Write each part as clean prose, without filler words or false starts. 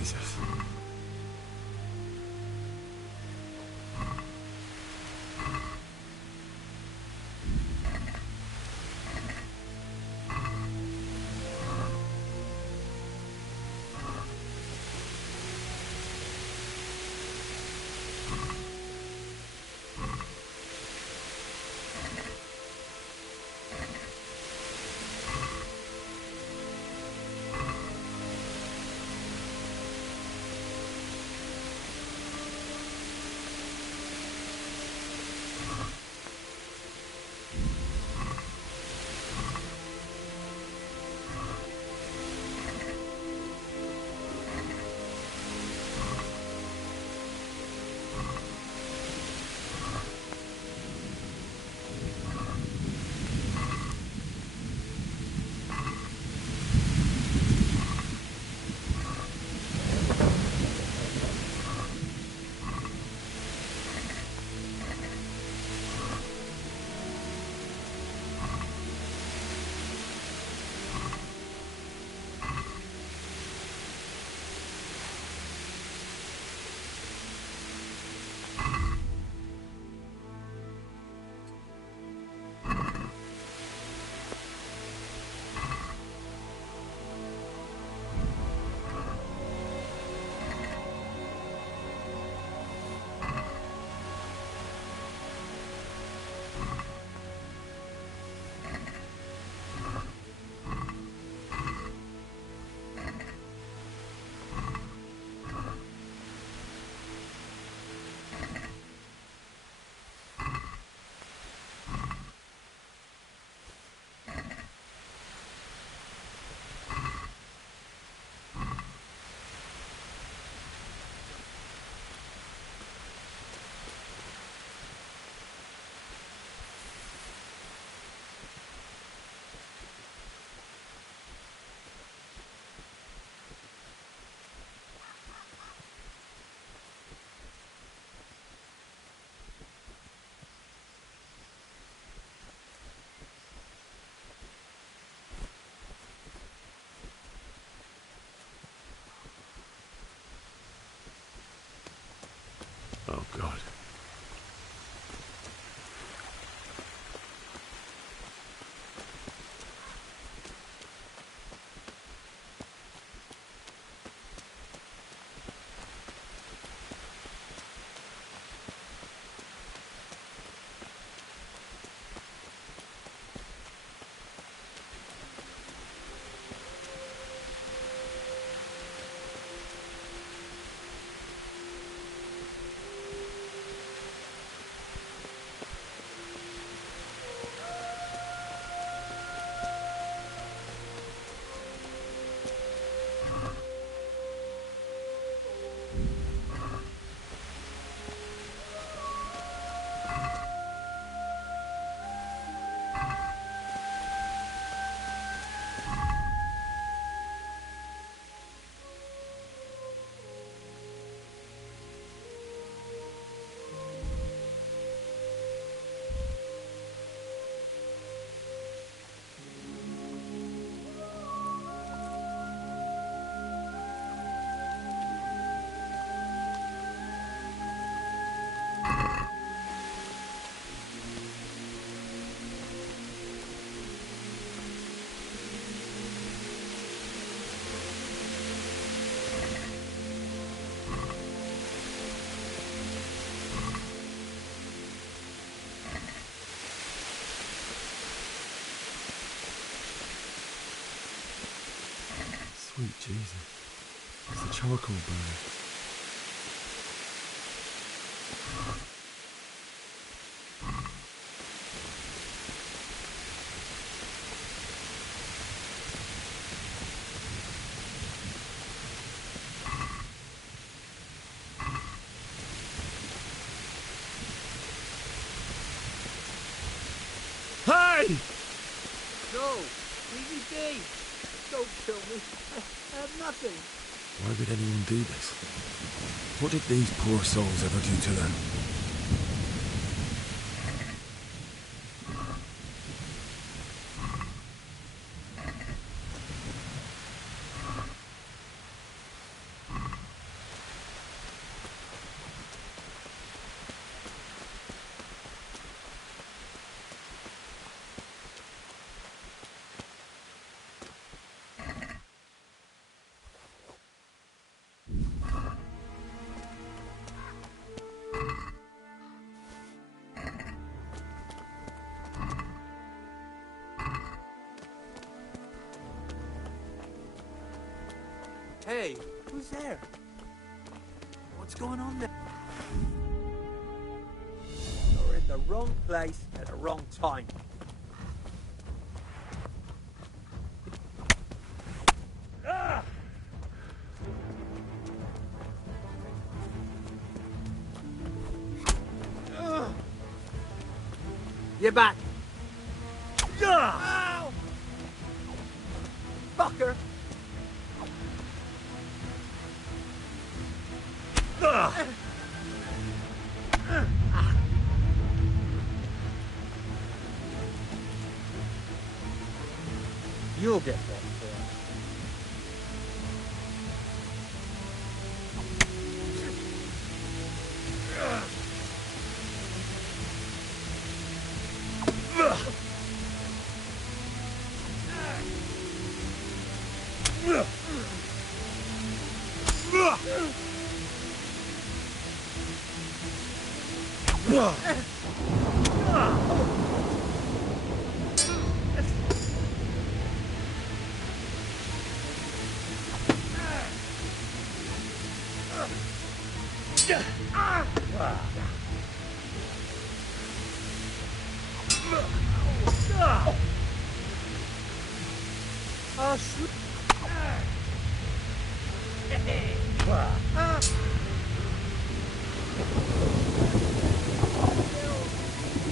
Jesus. Oh, God. Sweet Jesus. It's the charcoal burner. Hey! No! Leave me be! Don't kill me. I have nothing. Why would anyone do this? What did these poor souls ever do to them? Hey, who's there? What's going on there? You're in the wrong place at the wrong time. Ah! You're back. Ow! Fucker! You'll get that for it. Oh, shoot.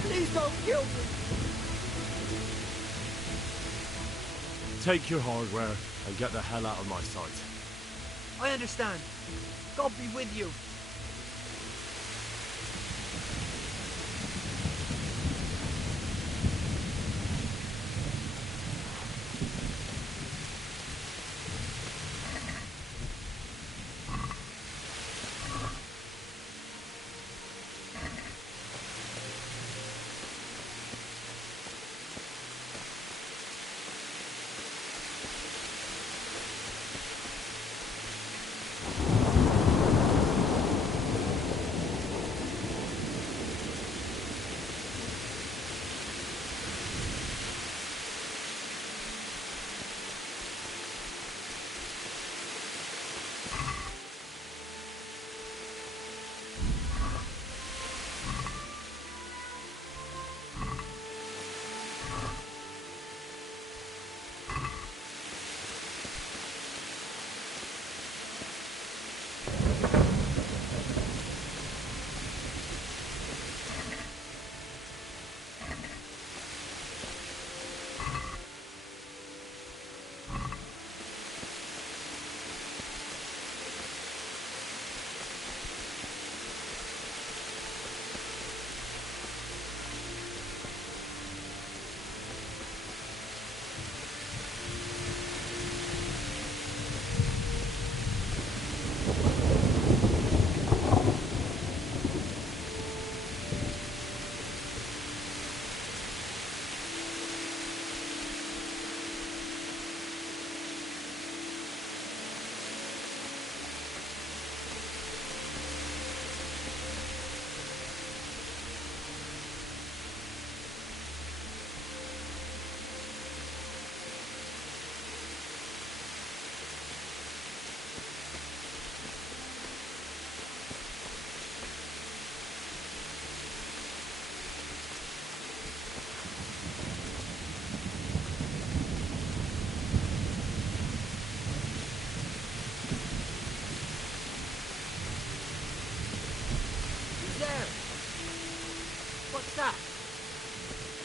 Please don't kill me. Take your hardware and get the hell out of my sight. I understand. God be with you.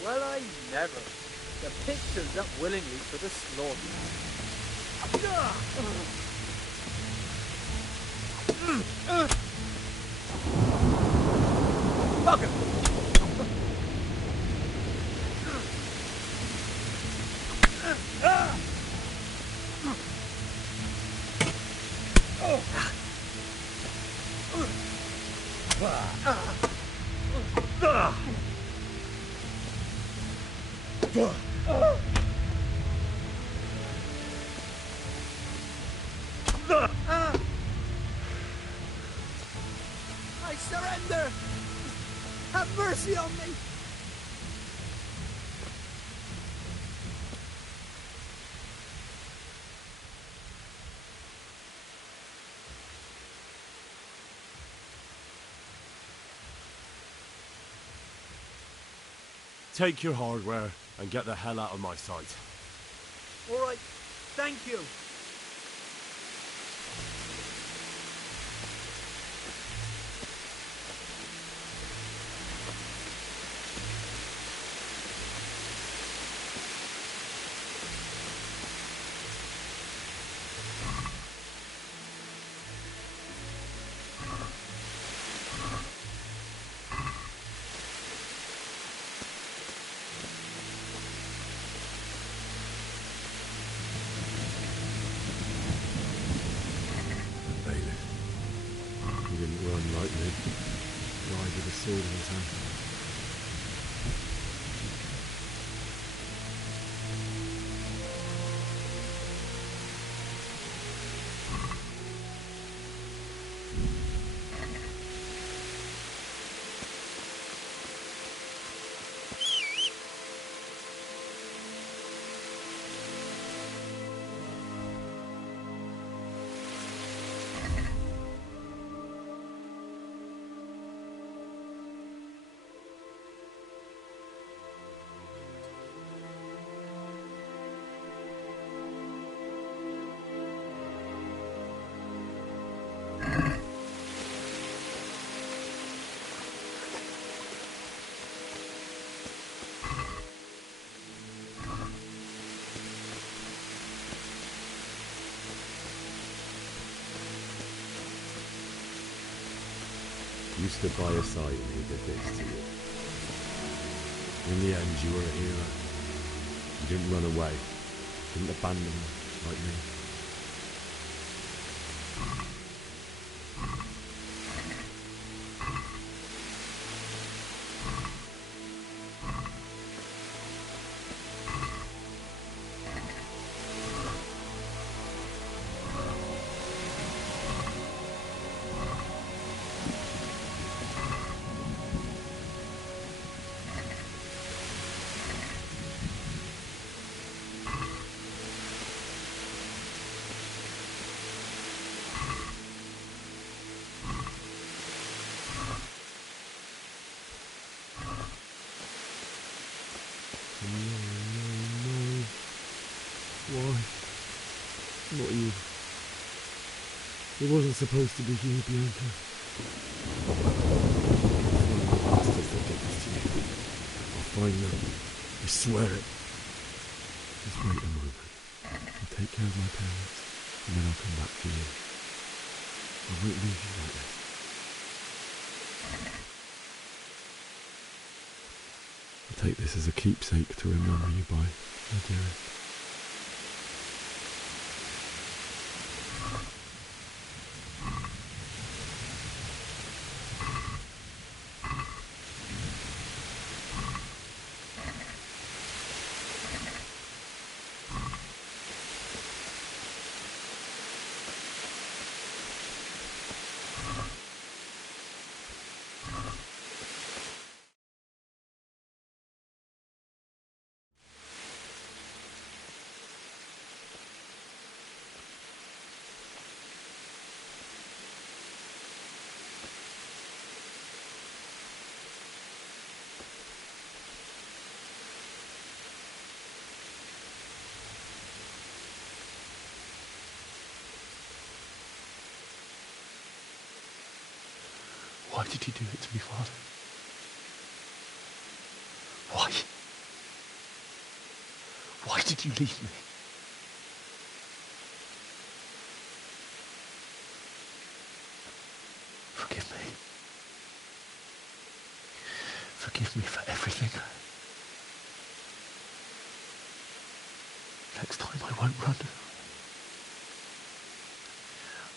Well, I never. The pictures up willingly for the slaughter. Fuck it! I surrender! Have mercy on me! Take your hardware and get the hell out of my sight. All right, thank you. He didn't run like me. Died with a sword in his hand. You stood by his side and he did this to you. In the end, you were a hero. You didn't run away. Didn't abandon him like me. No. Why? Not you. It wasn't supposed to be you, Bianca. I'll find the bastards that did this to you. I'll find them. I swear it. Just wait a moment. I'll take care of my parents, and then I'll come back for you. I won't leave you like this. I'll take this as a keepsake to remember you by, my dearest. Why did you do it to me, Father? Why? Why did you leave me? Forgive me. Forgive me for everything. Next time I won't run.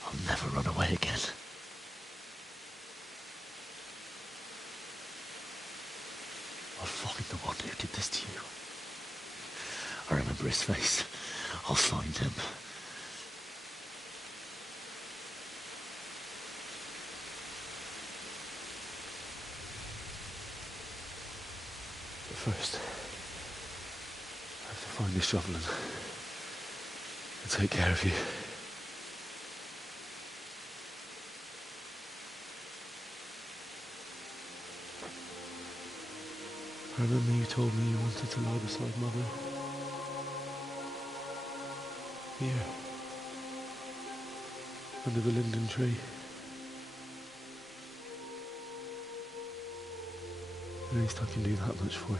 I'll never run away again. I'll find the one who did this to you. I remember his face. I'll find him. But first, I have to find this shovel and take care of you. I remember you told me you wanted to lie beside Mother. Here. Under the linden tree. At least I can do that much for you.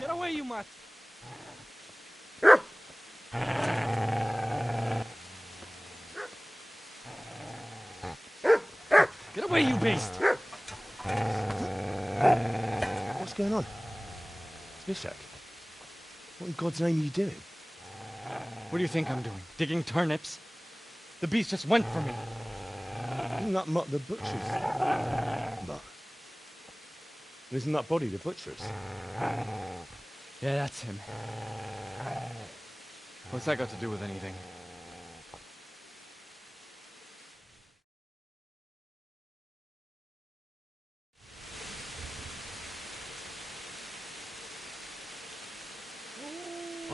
Get away, you mutt! Get away, you beast! What's going on? Smishak? What in God's name are you doing? What do you think I'm doing? Digging turnips? The beast just went for me. Isn't that Mutt the butcher's? Mutt. Isn't that body the butcher's? Yeah, that's him. What's that got to do with anything?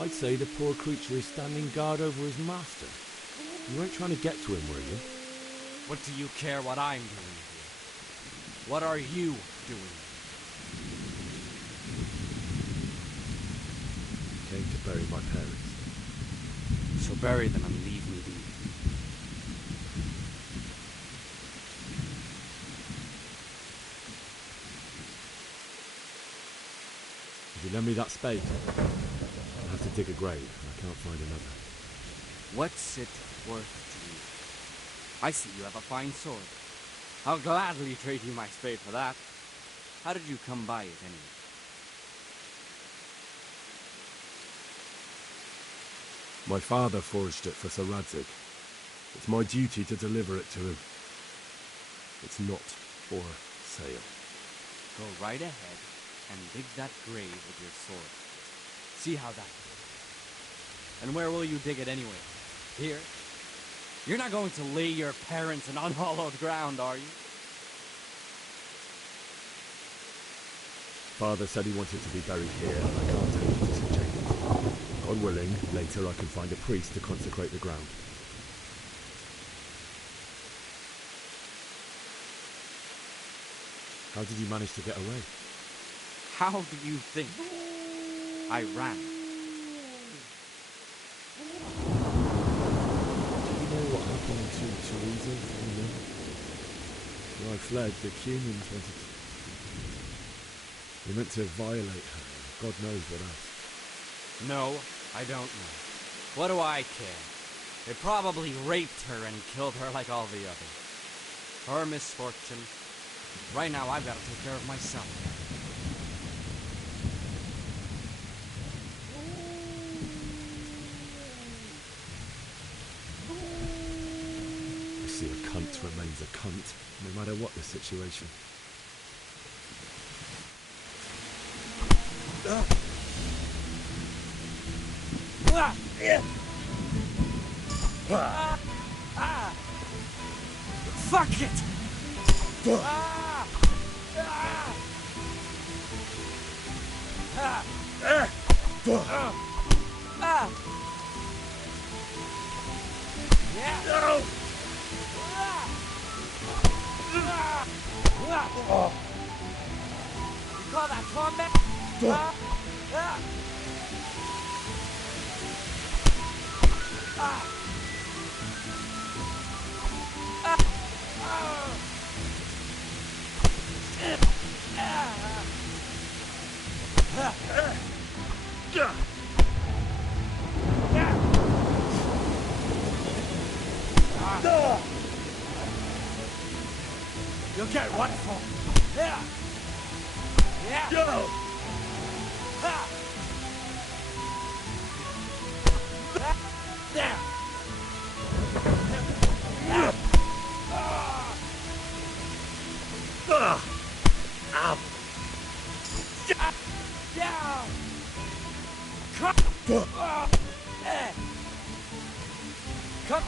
I'd say the poor creature is standing guard over his master. You weren't trying to get to him, were you? What do you care what I'm doing here? What are you doing? Came to bury my parents. So bury them and leave me be. If you lend me that spade, I'll have to dig a grave. I can't find another. What's it worth to you? I see you have a fine sword. I'll gladly trade you my spade for that. How did you come by it anyway? My father forged it for Sir Radzig. It's my duty to deliver it to him. It's not for sale. Go right ahead and dig that grave with your sword. See how that goes. And where will you dig it anyway? Here? You're not going to lay your parents in unhallowed ground, are you? Father said he wanted to be buried here, and I can't take it to St. James. God willing, later I can find a priest to consecrate the ground. How did you manage to get away? How do you think? I ran. Do you know what happened to Teresa? When I fled, the Cumans wanted to... They meant to violate her. God knows what else. No, I don't know. What do I care? They probably raped her and killed her like all the others. Her misfortune. Right now, I've got to take care of myself. I see a cunt remains a cunt, no matter what the situation. Fuck it! You call that combat? You'll get what for? Yeah. Yeah. Go. Ha. There. Ow. Down. Come. Come.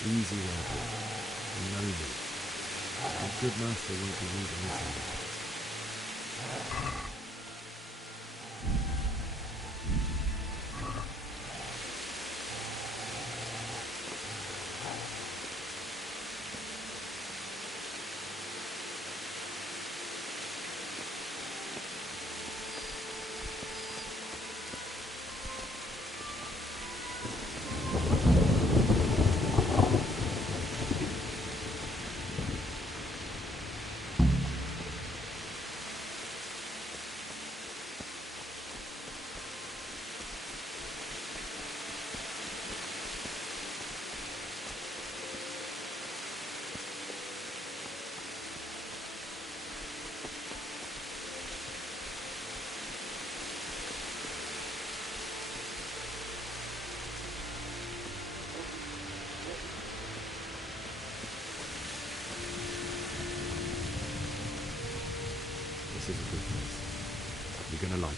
Easy there, and no need. A good master won't be reading this. This is a good place. You're gonna like it.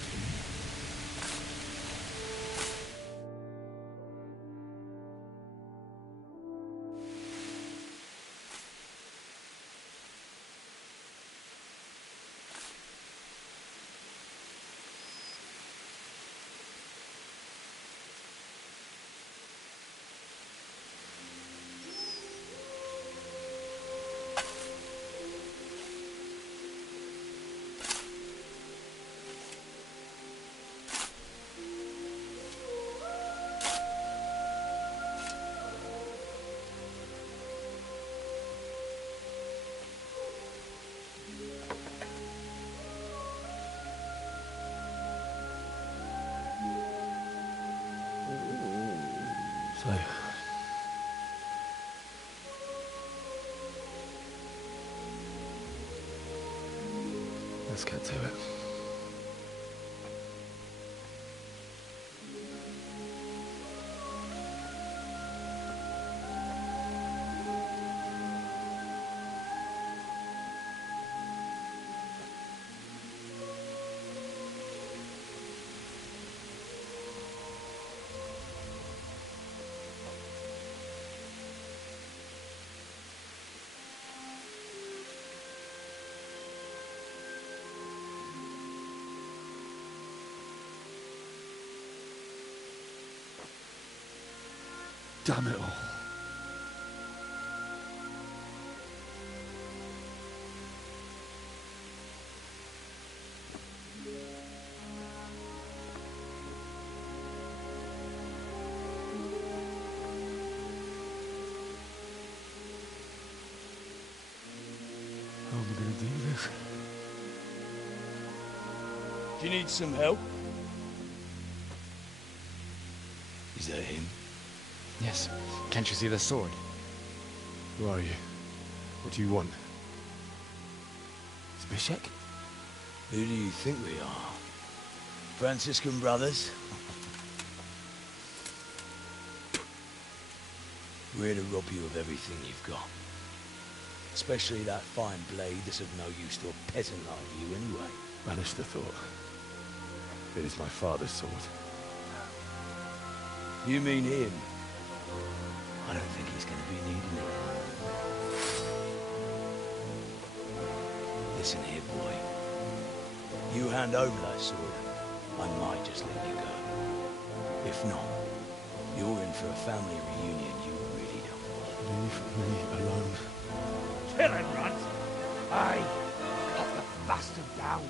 So, let's get to it. Damn it all. How am I going to do this? Do you need some help? Is that him? Yes. Can't you see the sword? Who are you? What do you want? Zbyszek? Who do you think we are? Franciscan brothers? We're here to rob you of everything you've got. Especially that fine blade that's of no use to a peasant like you anyway. Banish the thought. It is my father's sword. You mean him? I don't think he's going to be needing it. Listen here, boy. You hand over that sword, I might just let you go. If not, you're in for a family reunion you really don't want. Leave me alone. Kill him, Runt! Aye! Cut the bastard down!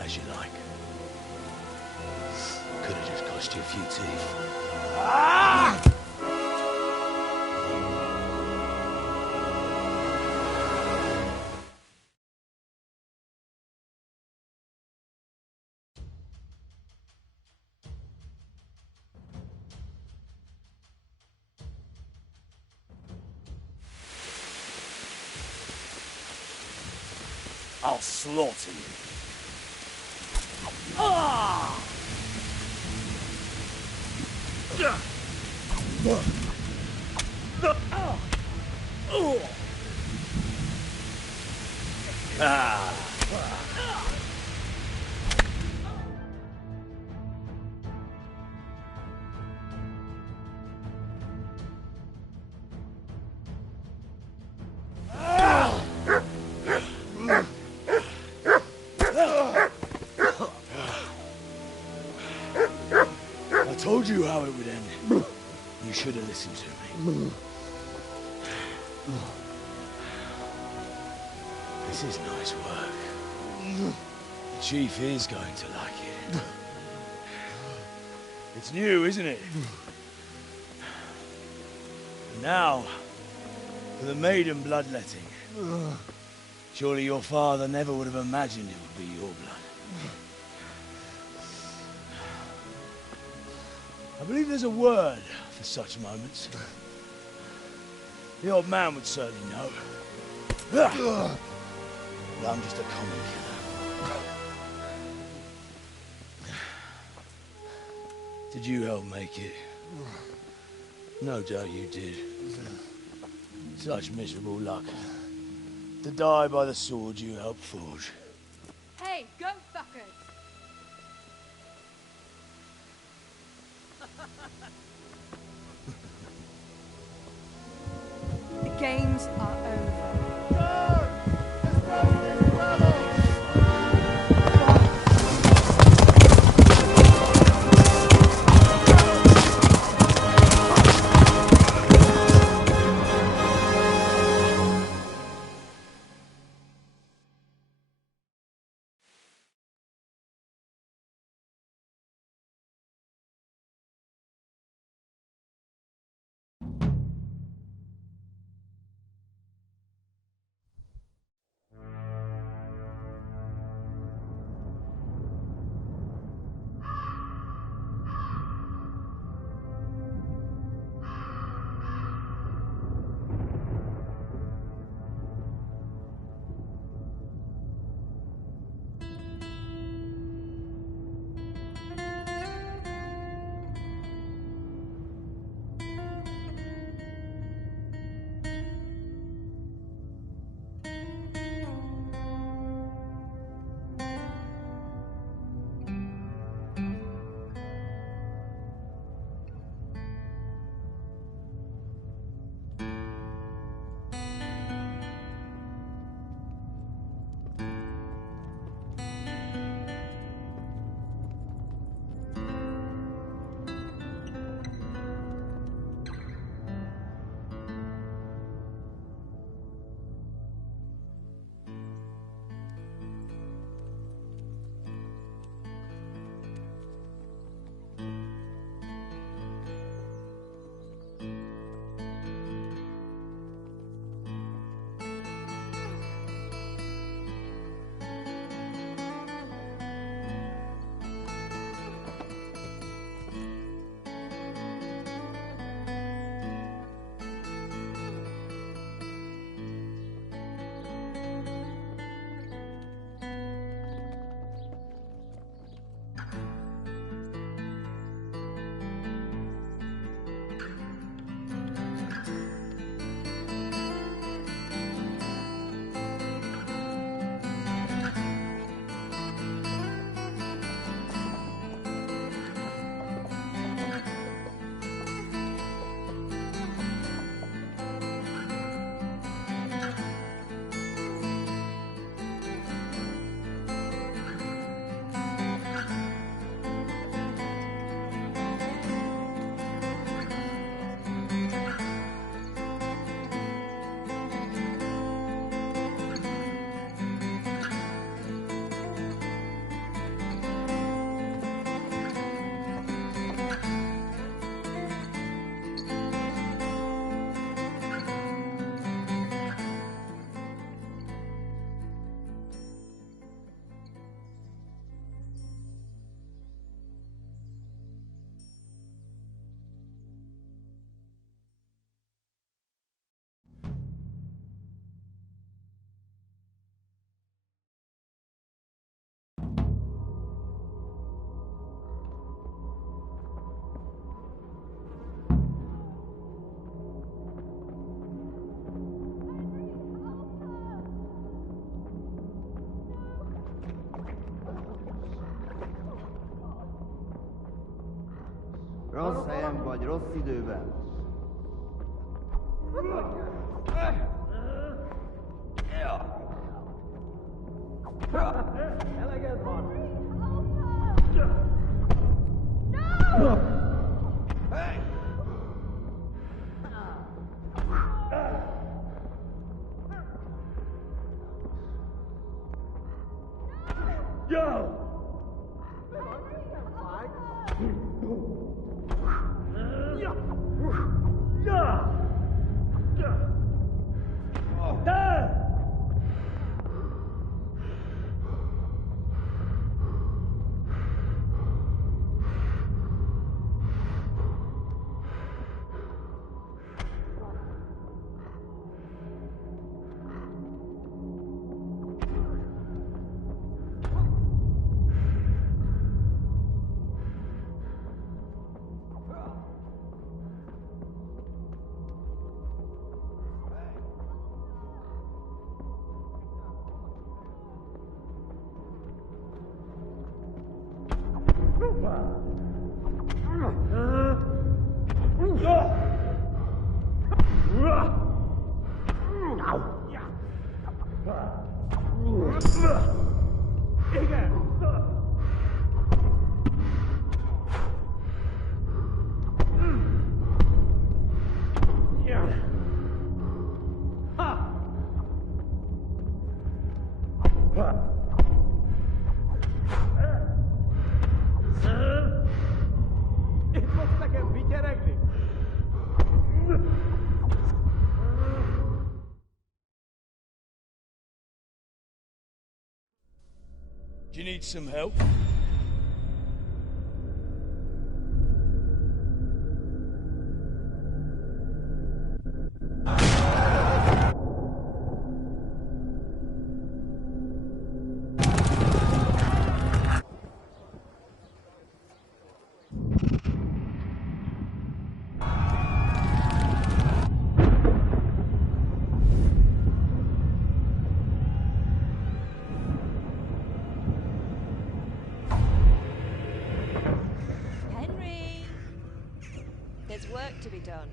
As you like. Could have just cost you a few teeth. Ah! I'll slaughter you. Ah! I told you how it would end. You should have listened to me. This is nice work. The chief is going to like it. It's new, isn't it? And now, for the maiden bloodletting. Surely your father never would have imagined it would be your blood. I believe there's a word for such moments. The old man would certainly know. But I'm just a common killer. Did you help make it? No doubt you did. Such miserable luck. To die by the sword you helped forge. Hey, go fuckers! The games are over. Rossz helyen vagy rossz időben. Eleged van! No! Hey! Yo! Do you need some help? There's work to be done.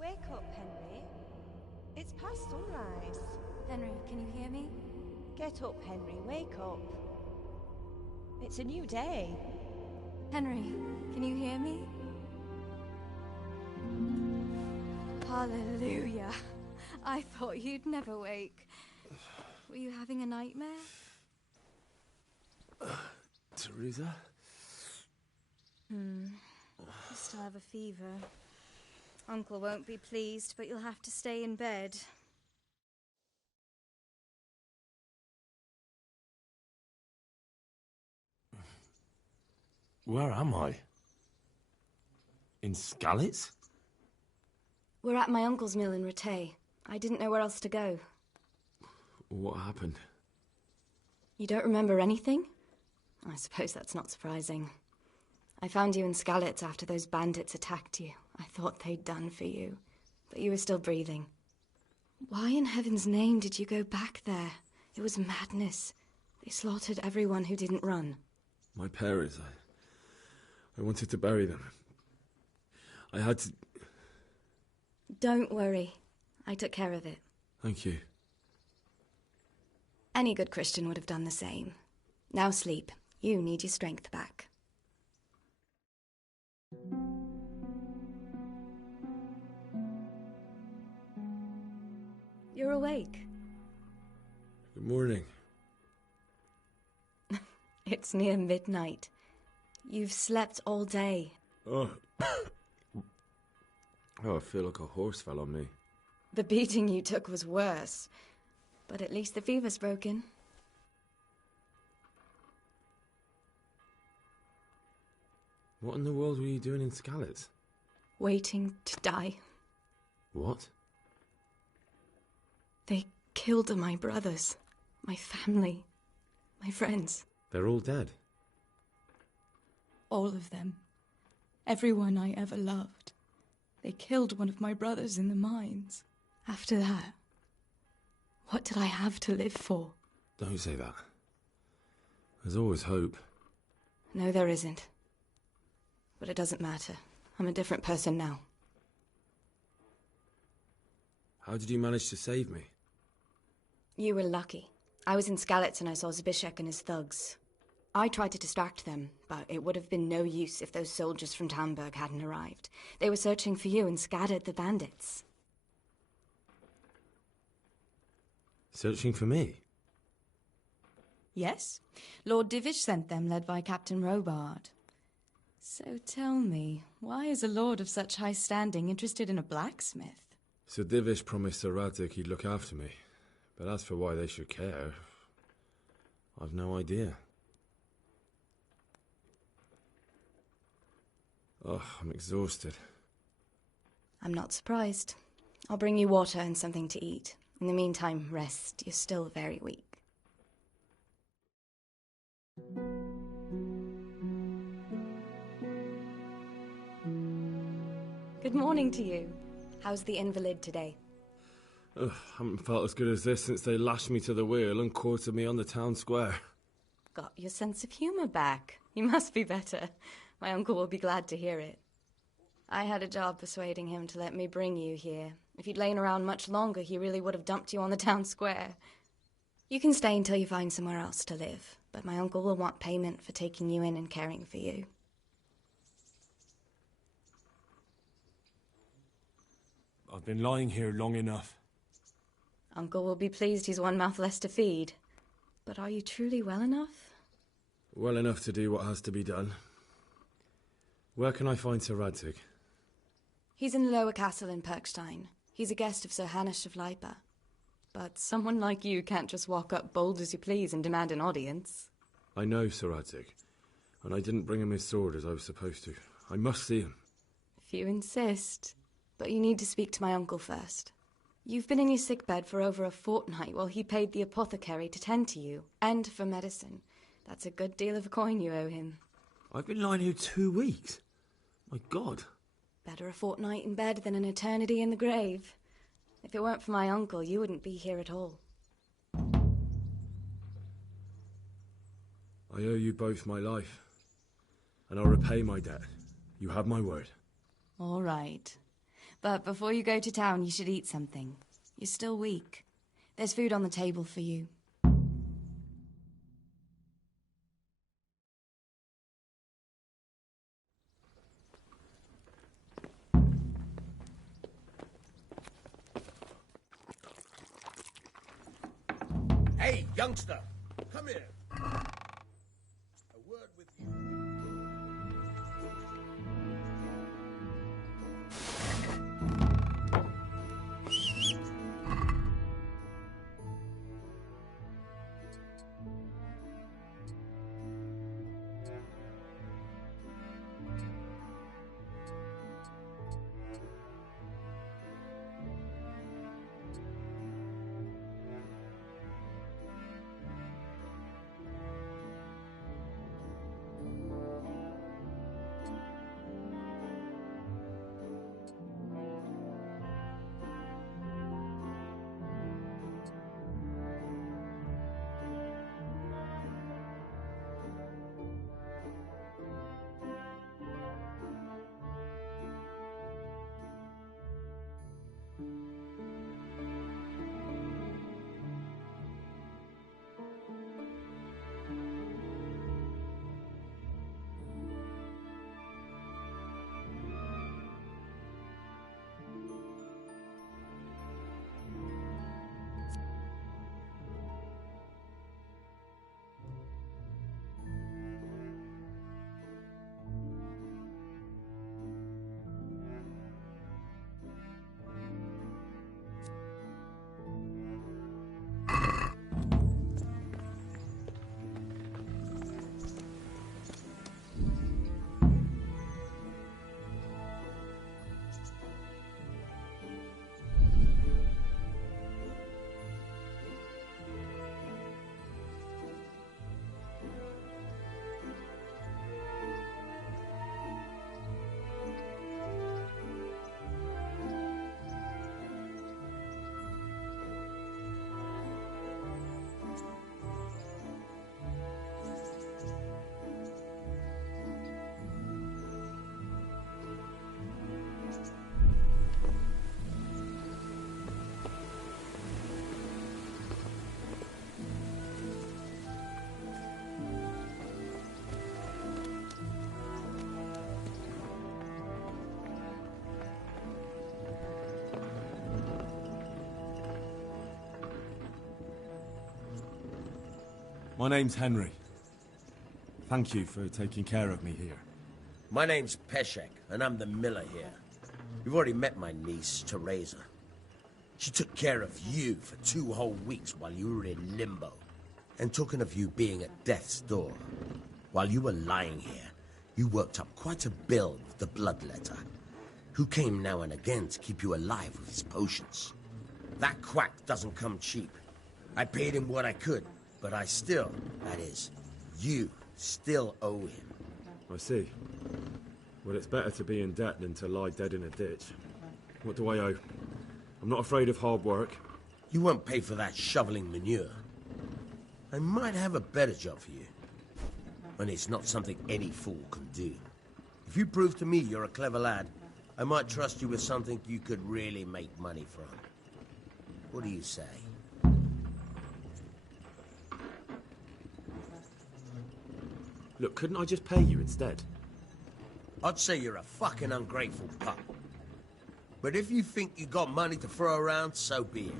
Wake up, Henry. It's past sunrise. Henry, can you hear me? Get up, Henry. Wake up. It's a new day. Henry, can you hear me? Hallelujah. I thought you'd never wake. Were you having a nightmare? Teresa? You still have a fever. Uncle won't be pleased, but you'll have to stay in bed. Where am I? In Skalitz? We're at my uncle's mill in Rattay. I didn't know where else to go. What happened? You don't remember anything? I suppose that's not surprising. I found you in Skalitz after those bandits attacked you. I thought they'd done for you, but you were still breathing. Why in heaven's name did you go back there? It was madness. They slaughtered everyone who didn't run. My parents, I wanted to bury them. I had to... Don't worry. I took care of it. Thank you. Any good Christian would have done the same. Now sleep. You need your strength back. awake? Good morning. It's near midnight. You've slept all day. Oh. Oh, I feel like a horse fell on me. The beating you took was worse. But at least the fever's broken. What in the world were you doing in Skalitz? Waiting to die. What? They killed my brothers, my family, my friends. They're all dead. All of them. Everyone I ever loved. They killed one of my brothers in the mines. After that, what did I have to live for? Don't say that. There's always hope. No, there isn't. But it doesn't matter. I'm a different person now. How did you manage to save me? You were lucky. I was in Skalitz and I saw Zbyszek and his thugs. I tried to distract them, but it would have been no use if those soldiers from Tamburg hadn't arrived. They were searching for you and scattered the bandits. Searching for me? Yes. Lord Divish sent them, led by Captain Robard. So tell me, why is a lord of such high standing interested in a blacksmith? Sir Divish promised Sir Radzik he'd look after me. But as for why they should care, I've no idea. Oh, I'm exhausted. I'm not surprised. I'll bring you water and something to eat. In the meantime, rest. You're still very weak. Good morning to you. How's the invalid today? Ugh, haven't felt as good as this since they lashed me to the wheel and quartered me on the town square. Got your sense of humour back. You must be better. My uncle will be glad to hear it. I had a job persuading him to let me bring you here. If you'd lain around much longer, he really would have dumped you on the town square. You can stay until you find somewhere else to live, but my uncle will want payment for taking you in and caring for you. I've been lying here long enough. Uncle will be pleased he's one mouth less to feed. But are you truly well enough? Well enough to do what has to be done. Where can I find Sir Radzik? He's in the lower castle in Perkstein. He's a guest of Sir Hanush of Leipa. But someone like you can't just walk up bold as you please and demand an audience. I know Sir Radzik, and I didn't bring him his sword as I was supposed to. I must see him. If you insist. But you need to speak to my uncle first. You've been in your sickbed for over a fortnight while he paid the apothecary to tend to you, and for medicine. That's a good deal of coin you owe him. I've been lying here 2 weeks. My God. Better a fortnight in bed than an eternity in the grave. If it weren't for my uncle, you wouldn't be here at all. I owe you both my life, and I'll repay my debt. You have my word. All right. But before you go to town, you should eat something. You're still weak. There's food on the table for you. Hey, youngster! Come here! A word with you. My name's Henry. Thank you for taking care of me here. My name's Peshek, and I'm the miller here. You've already met my niece, Teresa. She took care of you for 2 whole weeks while you were in limbo. And talking of you being at death's door, while you were lying here, you worked up quite a bill with the bloodletter, who came now and again to keep you alive with his potions. That quack doesn't come cheap. I paid him what I could, but I still, that is, you still owe him. I see. Well, it's better to be in debt than to lie dead in a ditch. What do I owe? I'm not afraid of hard work. You won't pay for that shoveling manure. I might have a better job for you. And it's not something any fool can do. If you prove to me you're a clever lad, I might trust you with something you could really make money from. What do you say? Look, couldn't I just pay you instead? I'd say you're a fucking ungrateful pup. But if you think you got money to throw around, so be it.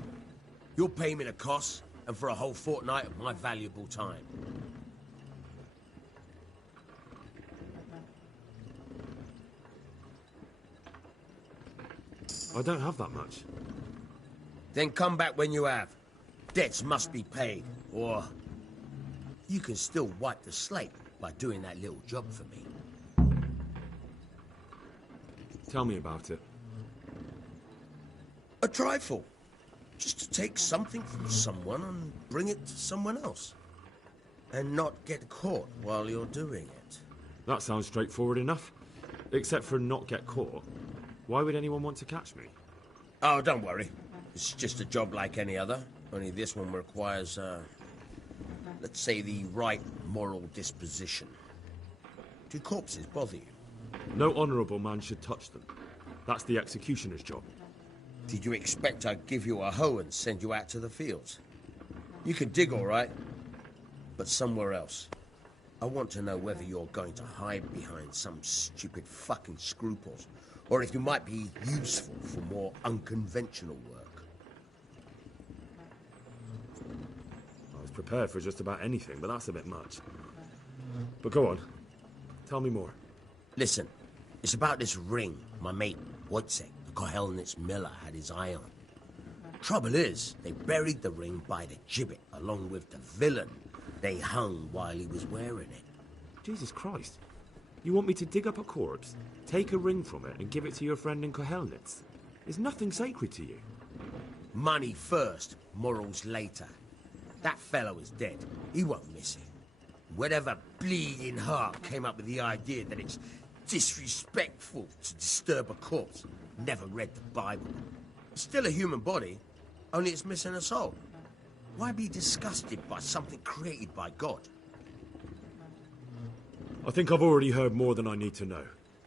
You'll pay me the costs, and for a whole fortnight of my valuable time. I don't have that much. Then come back when you have. Debts must be paid, or you can still wipe the slate by doing that little job for me. Tell me about it. A trifle. Just to take something from someone and bring it to someone else. And not get caught while you're doing it. That sounds straightforward enough. Except for not get caught. Why would anyone want to catch me? Oh, don't worry. It's just a job like any other. Only this one requires, let's say, the right moral disposition. Do corpses bother you? No honourable man should touch them. That's the executioner's job. Did you expect I'd give you a hoe and send you out to the fields? You can dig all right, but somewhere else. I want to know whether you're going to hide behind some stupid fucking scruples, or if you might be useful for more unconventional work. I was prepared for just about anything, but that's a bit much. But go on. Tell me more. Listen, it's about this ring my mate Wojciech, the Kohelnitz miller, had his eye on. Trouble is, they buried the ring by the gibbet, along with the villain they hung while he was wearing it. Jesus Christ. You want me to dig up a corpse, take a ring from it, and give it to your friend in Kohelnitz? Is nothing sacred to you? Money first, morals later. That fellow is dead. He won't miss it. Whatever bleeding heart came up with the idea that it's disrespectful to disturb a corpse never read the Bible. It's still a human body, only it's missing a soul. Why be disgusted by something created by God? I think I've already heard more than I need to know.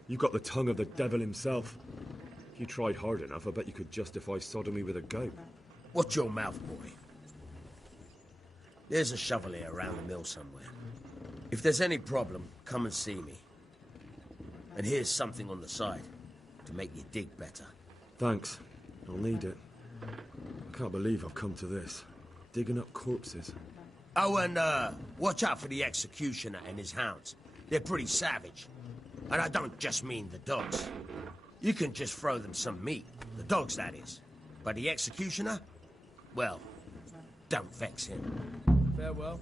You've got the tongue of the devil himself. If you tried hard enough, I bet you could justify sodomy with a goat. Watch your mouth, boy. There's a shovel here around the mill somewhere. If there's any problem, come and see me. And here's something on the side to make you dig better. Thanks. I'll need it. I can't believe I've come to this. Digging up corpses. Oh, and watch out for the executioner and his hounds. They're pretty savage. And I don't just mean the dogs. You can just throw them some meat. The dogs, that is. But the executioner? Well, don't vex him. Farewell.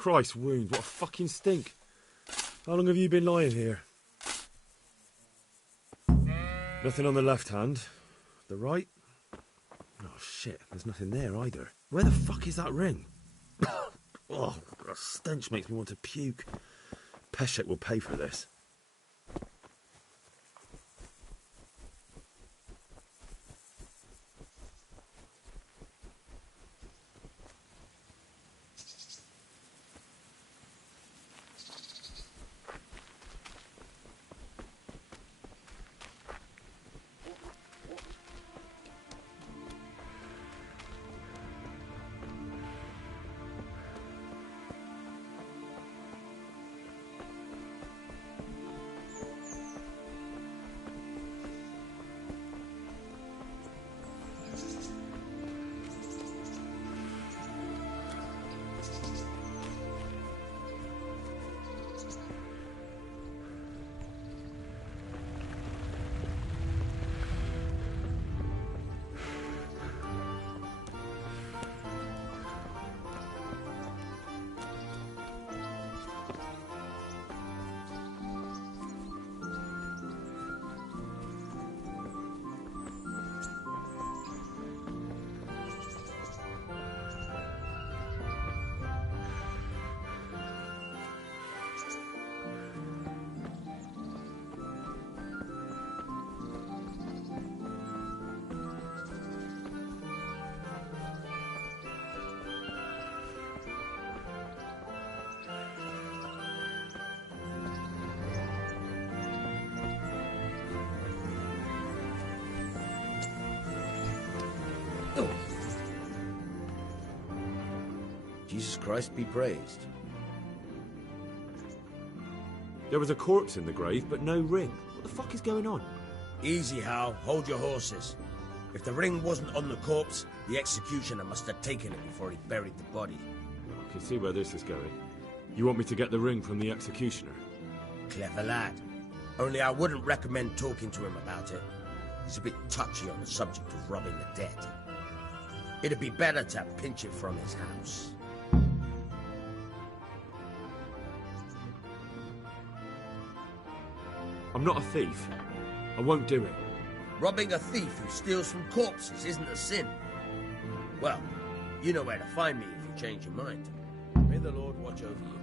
Christ, wound, what a fucking stink. How long have you been lying here? Nothing on the left hand. The right? Oh, shit, there's nothing there either. Where the fuck is that ring? Oh, the stench makes me want to puke. Peshek will pay for this. Jesus Christ be praised. There was a corpse in the grave, but no ring. What the fuck is going on? Easy, Hal. Hold your horses. If the ring wasn't on the corpse, the executioner must have taken it before he buried the body. I can see where this is going. You want me to get the ring from the executioner? Clever lad. Only I wouldn't recommend talking to him about it. He's a bit touchy on the subject of robbing the dead. It'd be better to pinch it from his house. I'm not a thief. I won't do it. Robbing a thief who steals from corpses isn't a sin. Well, you know where to find me if you change your mind. May the Lord watch over you.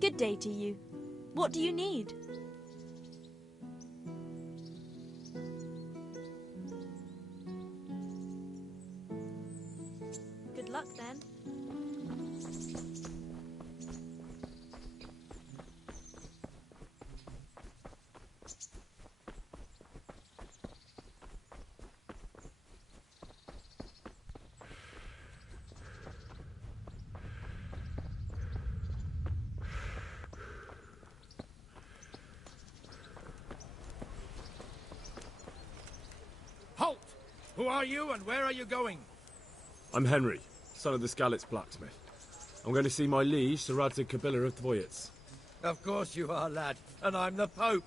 Good day to you. What do you need? Good luck then. Halt! Who are you and where are you going? I'm Henry, son of the Skalitz blacksmith. I'm going to see my liege, Sir Radzig Kabila of Dvoyets. Of course you are, lad. And I'm the Pope.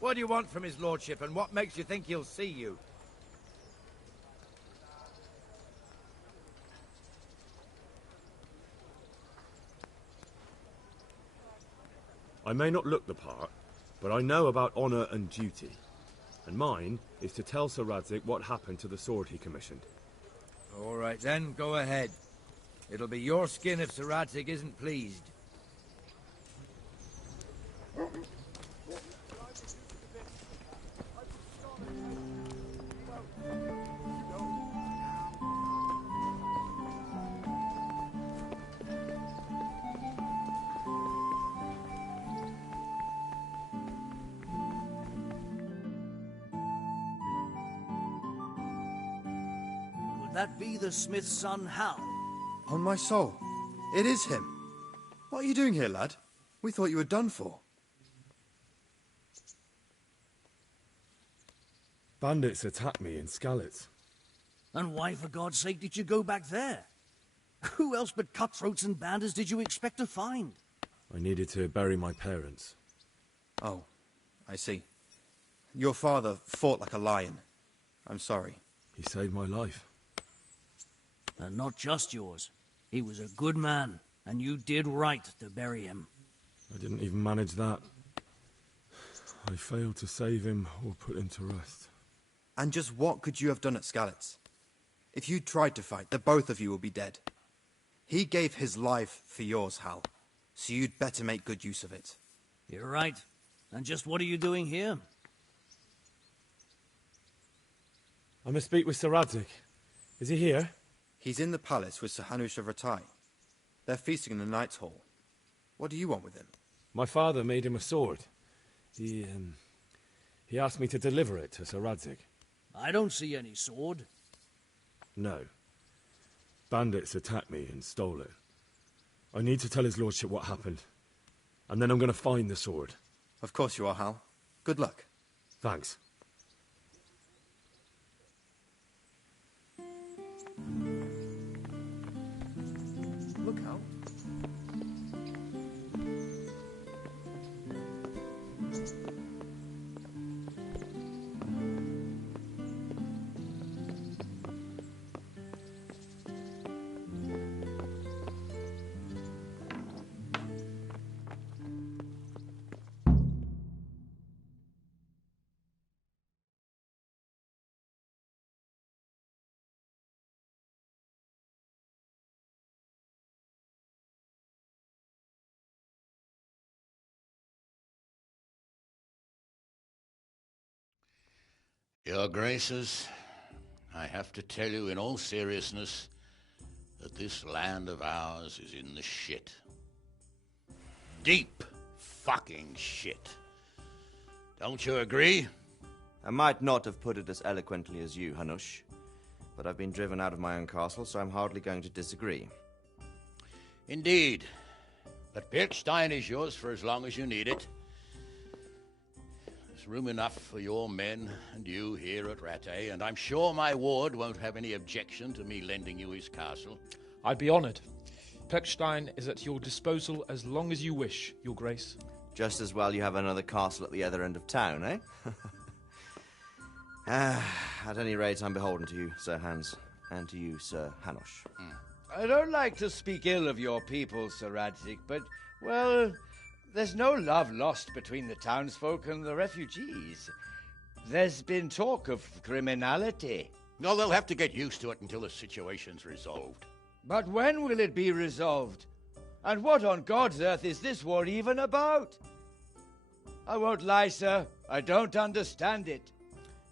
What do you want from his lordship, and what makes you think he'll see you? I may not look the part, but I know about honour and duty. And mine is to tell Sir Radzig what happened to the sword he commissioned. All right then, go ahead. It'll be your skin if Sir Radzig isn't pleased. That be the smith's son, Hal? On my soul, it is him. What are you doing here, lad? We thought you were done for. Bandits attacked me in Skalitz. And why, for God's sake, did you go back there? Who else but cutthroats and bandits did you expect to find? I needed to bury my parents. Oh, I see. Your father fought like a lion. I'm sorry. He saved my life. And not just yours. He was a good man, and you did right to bury him. I didn't even manage that. I failed to save him or put him to rest. And just what could you have done at Skalitz? If you tried to fight, the both of you will be dead. He gave his life for yours, Hal, so you'd better make good use of it. You're right. And just what are you doing here? I must speak with Sir Radzig. Is he here? He's in the palace with Sir Hanush of Ratai. They're feasting in the Knight's Hall. What do you want with him? My father made him a sword. He asked me to deliver it to Sir Radzig. I don't see any sword. No. Bandits attacked me and stole it. I need to tell his lordship what happened. And then I'm going to find the sword. Of course you are, Hal. Good luck. Thanks. Look out. Your Graces, I have to tell you in all seriousness that this land of ours is in the shit. Deep fucking shit. Don't you agree? I might not have put it as eloquently as you, Hanush, but I've been driven out of my own castle, so I'm hardly going to disagree. Indeed. But Pilchstein is yours for as long as you need it. There's room enough for your men and you here at Rattay, and I'm sure my ward won't have any objection to me lending you his castle. I'd be honoured. Pilchstein is at your disposal as long as you wish, Your Grace. Just as well you have another castle at the other end of town, eh? At any rate, I'm beholden to you, Sir Hans, and to you, Sir Hanush. I don't like to speak ill of your people, Sir Radzig, but, well, there's no love lost between the townsfolk and the refugees. There's been talk of criminality. No, they'll have to get used to it until the situation's resolved. But when will it be resolved? And what on God's earth is this war even about? I won't lie, sir. I don't understand it.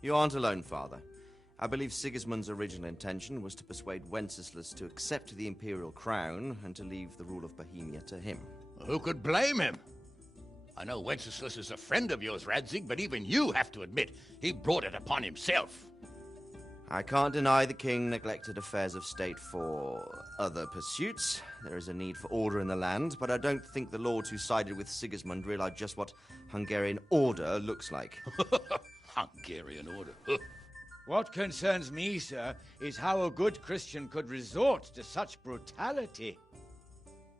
You aren't alone, Father. I believe Sigismund's original intention was to persuade Wenceslas to accept the imperial crown and to leave the rule of Bohemia to him. Who could blame him? I know Wenceslas is a friend of yours, Radzig, but even you have to admit he brought it upon himself. I can't deny the king neglected affairs of state for other pursuits. There is a need for order in the land, but I don't think the lords who sided with Sigismund realized just what Hungarian order looks like. Hungarian order? What concerns me, sir, is how a good Christian could resort to such brutality.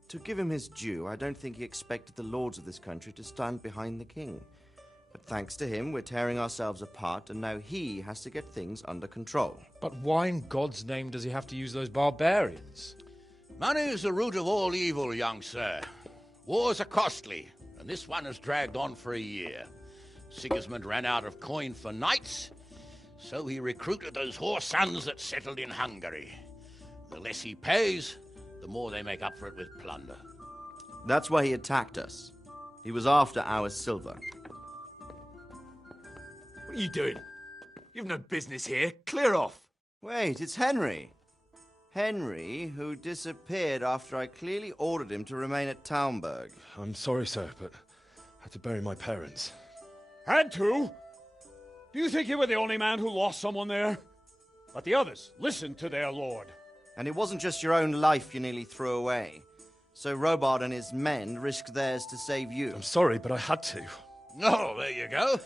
To give him his due, I don't think he expected the lords of this country to stand behind the king. But thanks to him, we're tearing ourselves apart, and now he has to get things under control. But why in God's name does he have to use those barbarians? Money is the root of all evil, young sir. Wars are costly, and this one has dragged on for a year. Sigismund ran out of coin for knights, so he recruited those whore sons that settled in Hungary. The less he pays, the more they make up for it with plunder. That's why he attacked us. He was after our silver. What are you doing? You've no business here. Clear off. Wait, it's Henry. Henry, who disappeared after I clearly ordered him to remain at Townburg. I'm sorry, sir, but I had to bury my parents. Had to? Do you think you were the only man who lost someone there? But the others listened to their lord. And it wasn't just your own life you nearly threw away. So Robard and his men risked theirs to save you. I'm sorry, but I had to. Oh, there you go.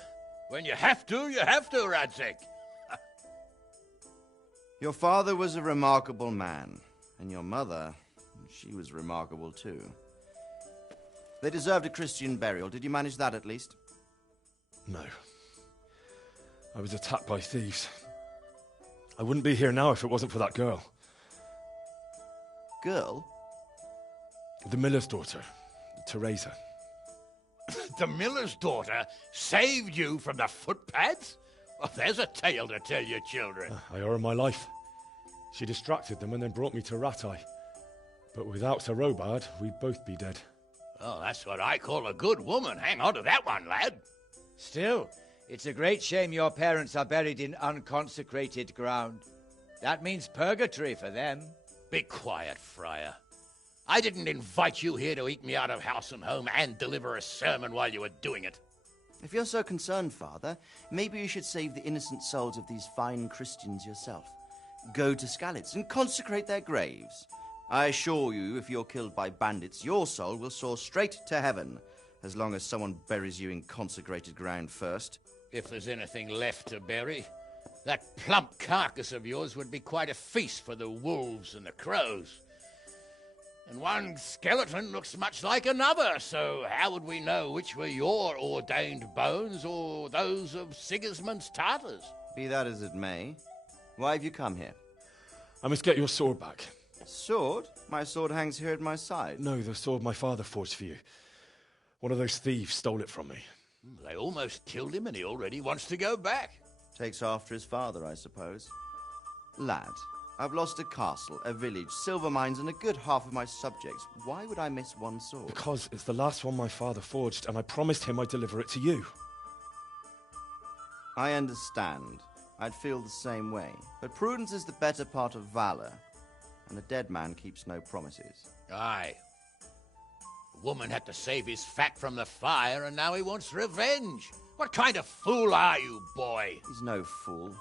When you have to, Radzig. Your father was a remarkable man. And your mother, she was remarkable too. They deserved a Christian burial. Did you manage that at least? No. I was attacked by thieves. I wouldn't be here now if it wasn't for that girl. Girl? The miller's daughter, Teresa. The miller's daughter saved you from the footpads? Well, there's a tale to tell your children. I owe her my life. She distracted them and then brought me to Ratai. But without Sir Robard, we'd both be dead. Oh, that's what I call a good woman. Hang on to that one, lad. Still, it's a great shame your parents are buried in unconsecrated ground. That means purgatory for them. Be quiet, Friar. I didn't invite you here to eat me out of house and home and deliver a sermon while you were doing it. If you're so concerned, Father, maybe you should save the innocent souls of these fine Christians yourself. Go to Skalitz and consecrate their graves. I assure you, if you're killed by bandits, your soul will soar straight to heaven, as long as someone buries you in consecrated ground first. If there's anything left to bury, that plump carcass of yours would be quite a feast for the wolves and the crows. And one skeleton looks much like another, so how would we know which were your ordained bones or those of Sigismund's Tartars? Be that as it may, why have you come here? I must get your sword back. Sword? My sword hangs here at my side. No, the sword my father forged for you. One of those thieves stole it from me. They almost killed him and he already wants to go back. Takes after his father, I suppose. Lad, I've lost a castle, a village, silver mines, and a good half of my subjects. Why would I miss one sword? Because it's the last one my father forged, and I promised him I'd deliver it to you. I understand. I'd feel the same way. But prudence is the better part of valor, and a dead man keeps no promises. Aye. The woman had to save his fat from the fire, and now he wants revenge. What kind of fool are you, boy? He's no fool.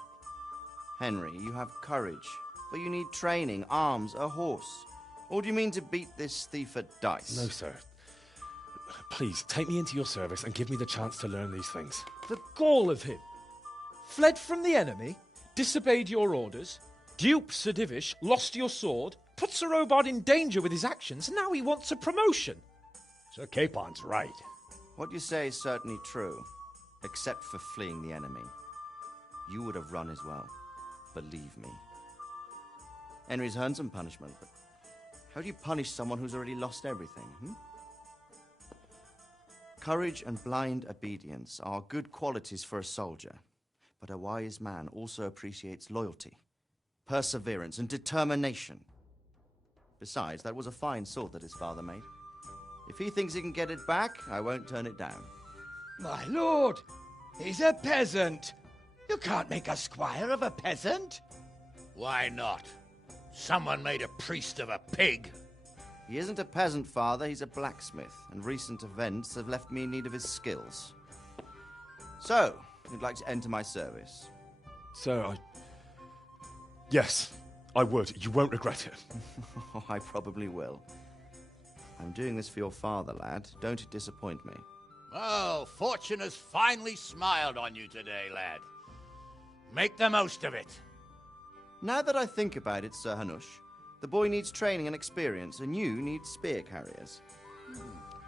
Henry, you have courage, but you need training, arms, a horse. Or do you mean to beat this thief at dice? No, sir. Please, take me into your service and give me the chance to learn these things. The gall of him! Fled from the enemy, disobeyed your orders, duped Sir Divish, lost your sword, put Sir Robard in danger with his actions, and now he wants a promotion. Sir Capon's right. What you say is certainly true, except for fleeing the enemy. You would have run as well, believe me. Henry's earned some punishment, but how do you punish someone who's already lost everything, Courage and blind obedience are good qualities for a soldier, but a wise man also appreciates loyalty, perseverance, and determination. Besides, that was a fine sword that his father made. If he thinks he can get it back, I won't turn it down. My lord, he's a peasant. You can't make a squire of a peasant. Why not? Someone made a priest of a pig. He isn't a peasant, Father. He's a blacksmith, and recent events have left me in need of his skills. So, you'd like to enter my service? Sir, Yes, I would. You won't regret it. Oh, I probably will. I'm doing this for your father, lad. Don't disappoint me. Oh, fortune has finally smiled on you today, lad. Make the most of it. Now that I think about it, Sir Hanush, the boy needs training and experience, and you need spear carriers.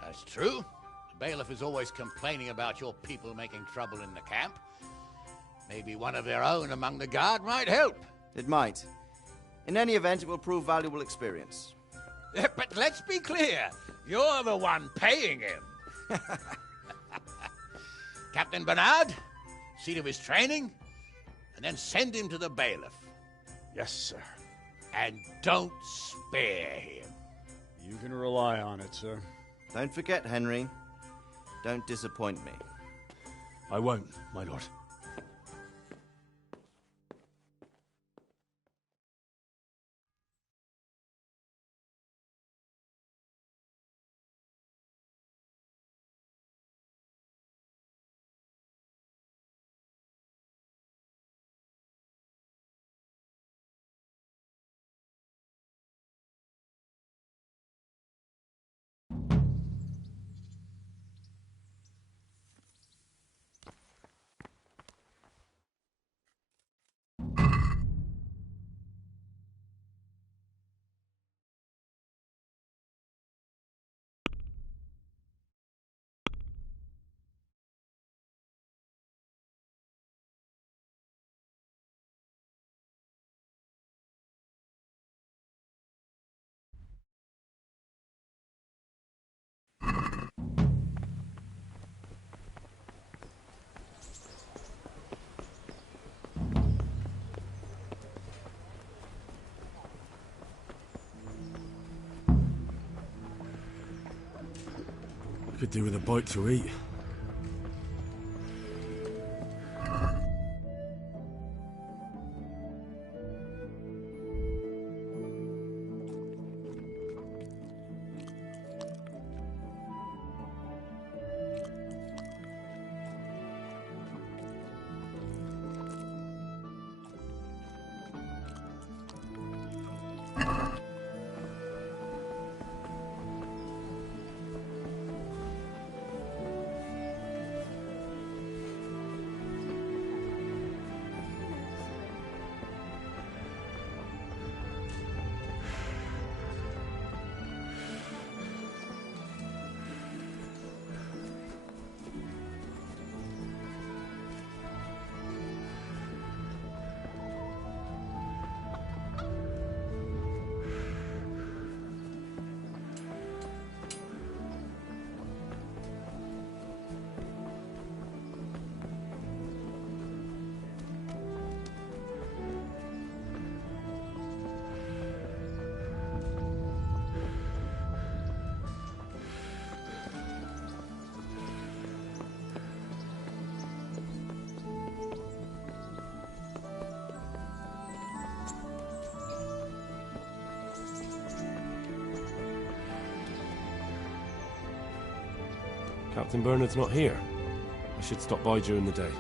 That's true. The bailiff is always complaining about your people making trouble in the camp. Maybe one of their own among the guard might help. It might. In any event, it will prove valuable experience. But let's be clear. You're the one paying him. Captain Bernard, see to his training, and then send him to the bailiff. Yes, sir. And don't spare him. You can rely on it, sir. Don't forget, Henry. Don't disappoint me. I won't, my lord. Could do with a bite to eat. Captain Bernard's not here. I should stop by during the day.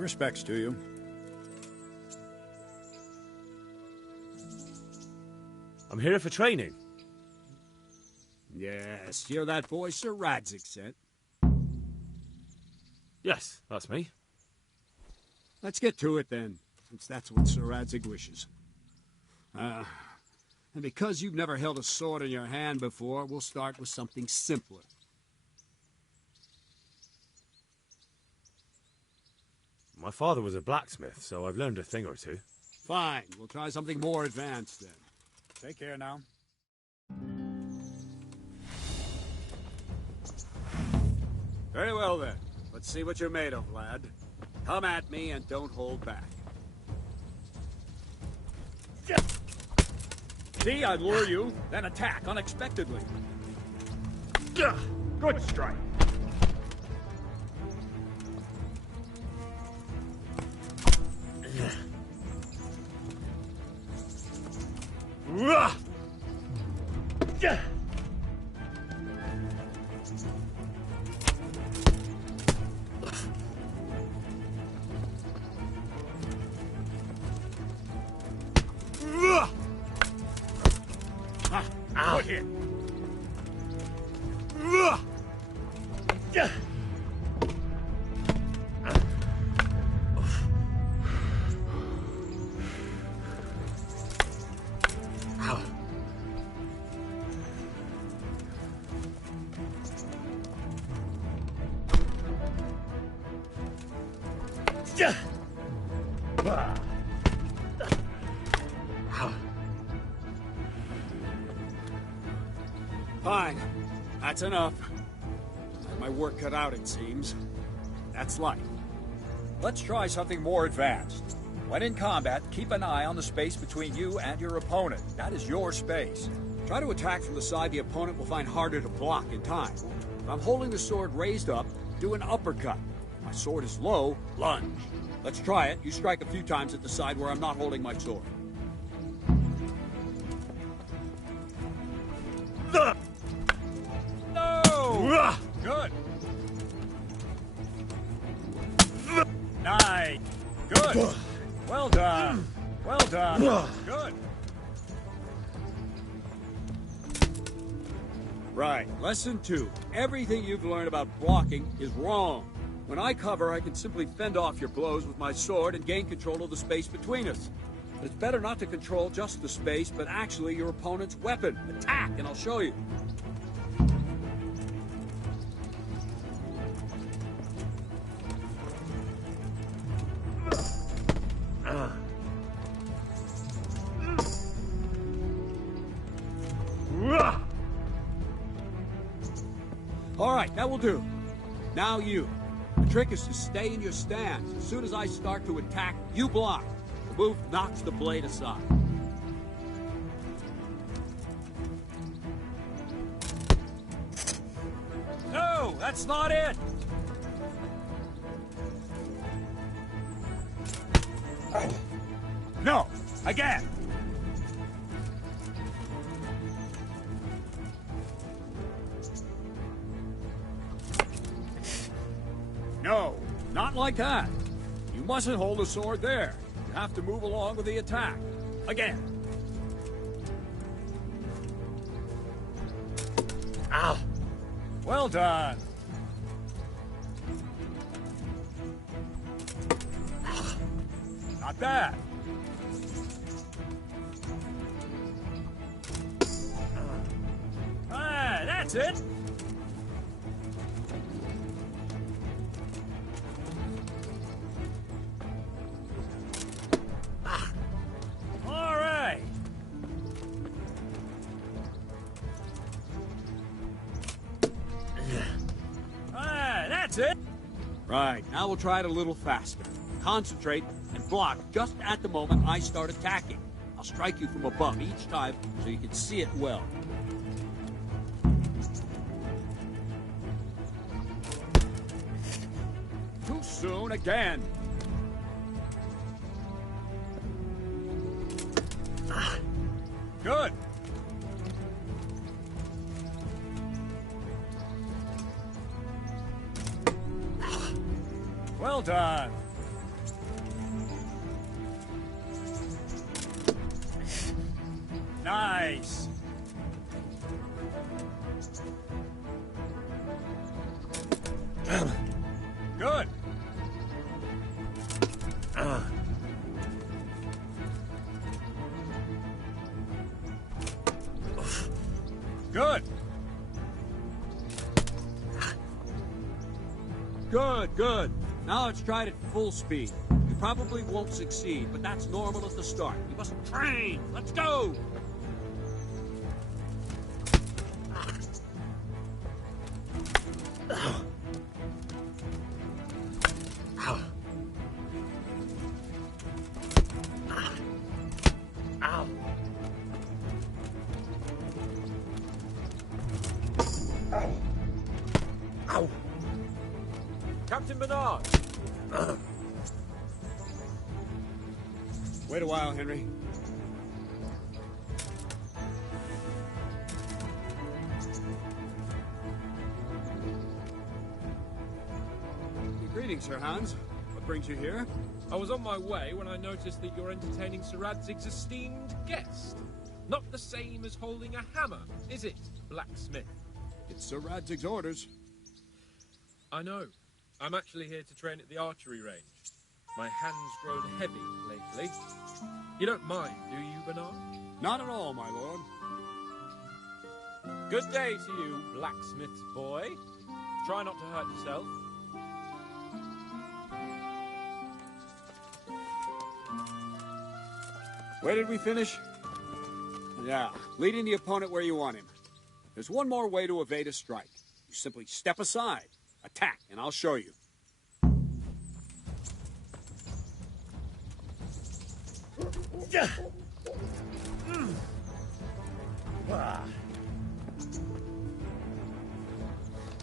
respects to you. I'm here for training. Yes, you're that boy Sir Radzig sent. Yes, that's me. Let's get to it then, since that's what Sir Radzig wishes. And because you've never held a sword in your hand before, we'll start with something simpler. My father was a blacksmith, so I've learned a thing or two. Fine, we'll try something more advanced then. Take care now. Very well then. Let's see what you're made of, lad. Come at me and don't hold back. See, I lure you, then attack unexpectedly. Good strike. Good hit. Fine. That's enough. Had my work cut out, it seems. That's life. Let's try something more advanced. When in combat, keep an eye on the space between you and your opponent. That is your space. Try to attack from the side the opponent will find harder to block in time. If I'm holding the sword raised up, do an uppercut. If my sword is low, lunge. Let's try it. You strike a few times at the side where I'm not holding my sword. No! Good. Nice. Good. Well done. Well done. Good. Right. Lesson 2. Everything you've learned about blocking is wrong. When I cover, I can simply fend off your blows with my sword and gain control of the space between us. But it's better not to control just the space, but actually your opponent's weapon. Attack, and I'll show you. All right, that will do. Now you. The trick is to stay in your stance. As soon as I start to attack, you block. The move knocks the blade aside. No, that's not it. No, again. No, not like that. You mustn't hold the sword there. You have to move along with the attack. Again. Ow. Well done. Not bad. Ah, that's it. It? Right, now we'll try it a little faster. Concentrate and block just at the moment I start attacking. I'll strike you from above each time so you can see it well. Too soon again. Good. Well done. Nice! Good! Good! Good, good. Now let's try it at full speed. You probably won't succeed, but that's normal at the start. You must train! Let's go! Captain Bernard! Wait a while, Henry. Greetings, Sir Hans. What brings you here? I was on my way when I noticed that you're entertaining Sir Radzig's esteemed guest. Not the same as holding a hammer, is it, blacksmith? It's Sir Radzig's orders. I know. I'm actually here to train at the archery range. My hand's grown heavy lately. You don't mind, do you, Bernard? Not at all, my lord. Good day to you, blacksmith's boy. Try not to hurt yourself. Where did we finish? Yeah, leading the opponent where you want him. There's one more way to evade a strike. You simply step aside, attack, and I'll show you.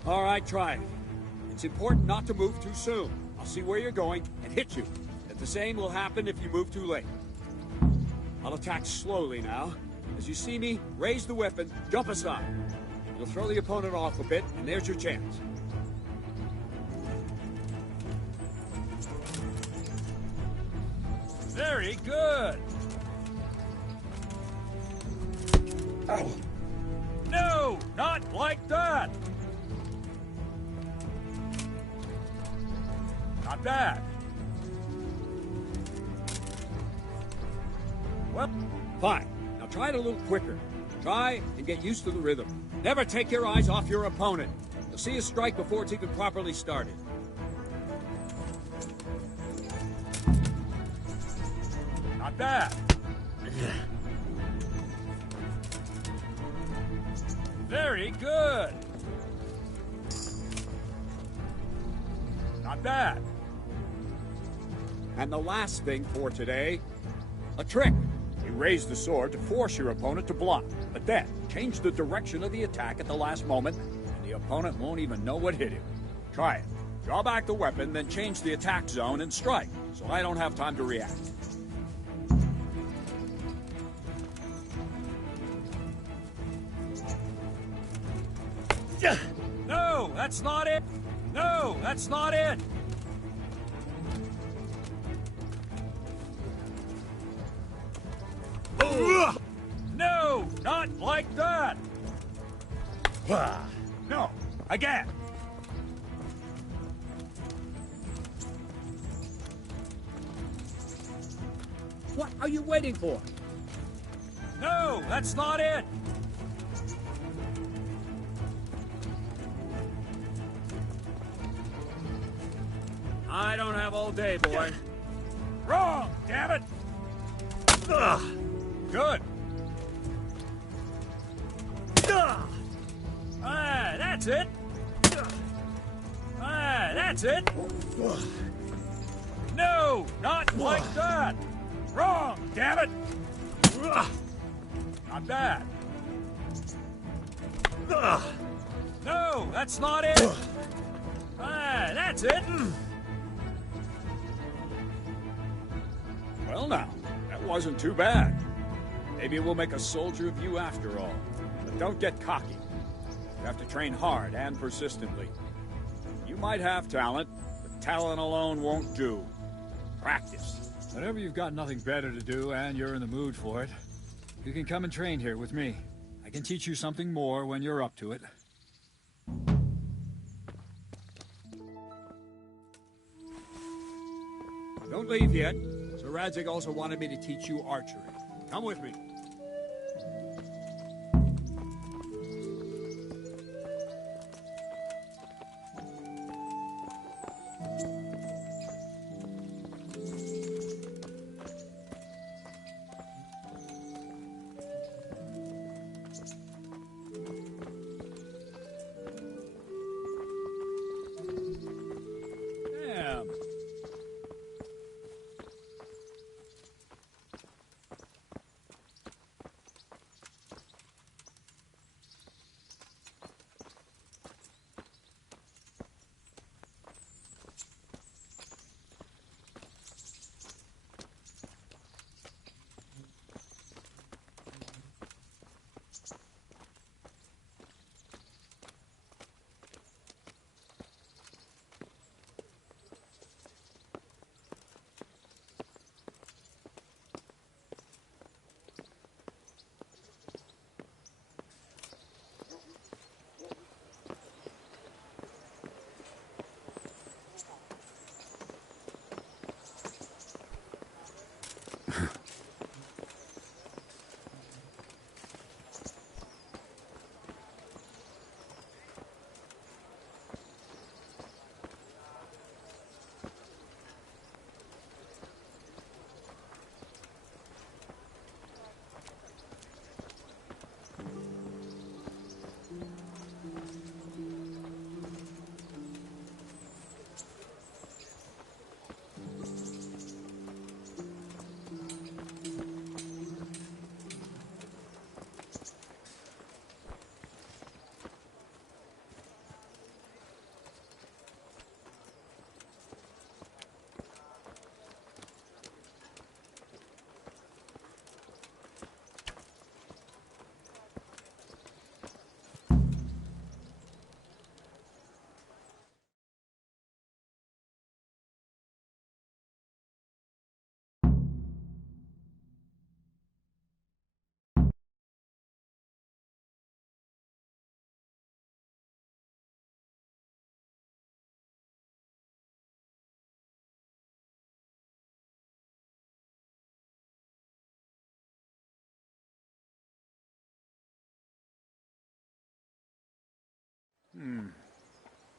All right, try it. It's important not to move too soon. I'll see where you're going and hit you. And the same will happen if you move too late. I'll attack slowly now. As you see me, raise the weapon, jump aside. You'll throw the opponent off a bit, and there's your chance. Very good. Ow. No, not like that. Not bad. Well, fine. Now try it a little quicker. Try and get used to the rhythm. Never take your eyes off your opponent. You'll see a strike before it's even properly started. Not bad. Very good. Not bad. And the last thing for today, a trick. You raise the sword to force your opponent to block, but then change the direction of the attack at the last moment, and the opponent won't even know what hit him. Try it. Draw back the weapon, then change the attack zone and strike, so I don't have time to react. No, that's not it. No, that's not it. No, not like that. No, again. What are you waiting for? No, that's not it. I don't have all day, boy. Wrong, damn it! Ugh. Good. That's it. That's it. No, not like that. Wrong, damn it. Not bad. No, that's not it. That's it. Well now, that wasn't too bad. Maybe we'll make a soldier of you after all. But don't get cocky. You have to train hard and persistently. You might have talent, but talent alone won't do. Practice. Whenever you've got nothing better to do and you're in the mood for it, You can come and train here with me. I can teach you something more when you're up to it. Don't leave yet. Sir Radzig also wanted me to teach you archery. Come with me.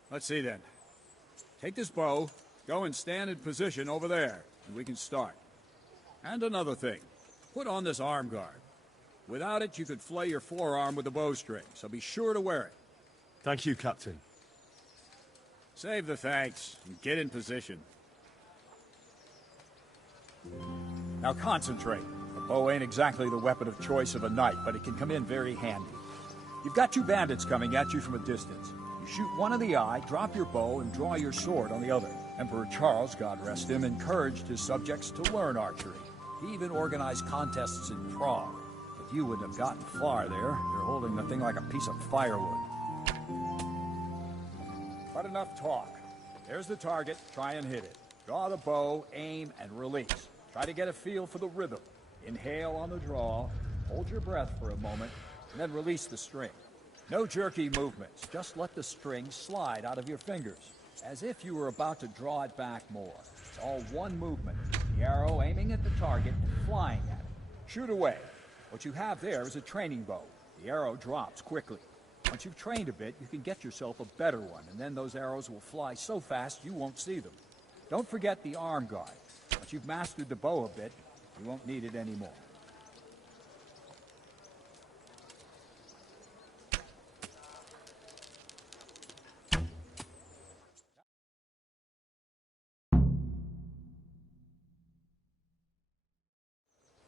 Let's see then. Take this bow, go and stand in position over there, and we can start. And another thing, put on this arm guard. Without it, you could flay your forearm with a bowstring, so be sure to wear it. Thank you, Captain. Save the thanks, and get in position. Now concentrate. The bow ain't exactly the weapon of choice of a knight, but it can come in very handy. You've got two bandits coming at you from a distance. You shoot one in the eye, drop your bow, and draw your sword on the other. Emperor Charles, God rest him, encouraged his subjects to learn archery. He even organized contests in Prague. But you wouldn't have gotten far there. You're holding the thing like a piece of firewood. But enough talk. There's the target. Try and hit it. Draw the bow, aim, and release. Try to get a feel for the rhythm. Inhale on the draw, hold your breath for a moment, and then release the string. No jerky movements. Just let the string slide out of your fingers, as if you were about to draw it back more. It's all one movement. The arrow aiming at the target and flying at it. Shoot away. What you have there is a training bow. The arrow drops quickly. Once you've trained a bit, you can get yourself a better one, and then those arrows will fly so fast you won't see them. Don't forget the arm guard. Once you've mastered the bow a bit, you won't need it anymore.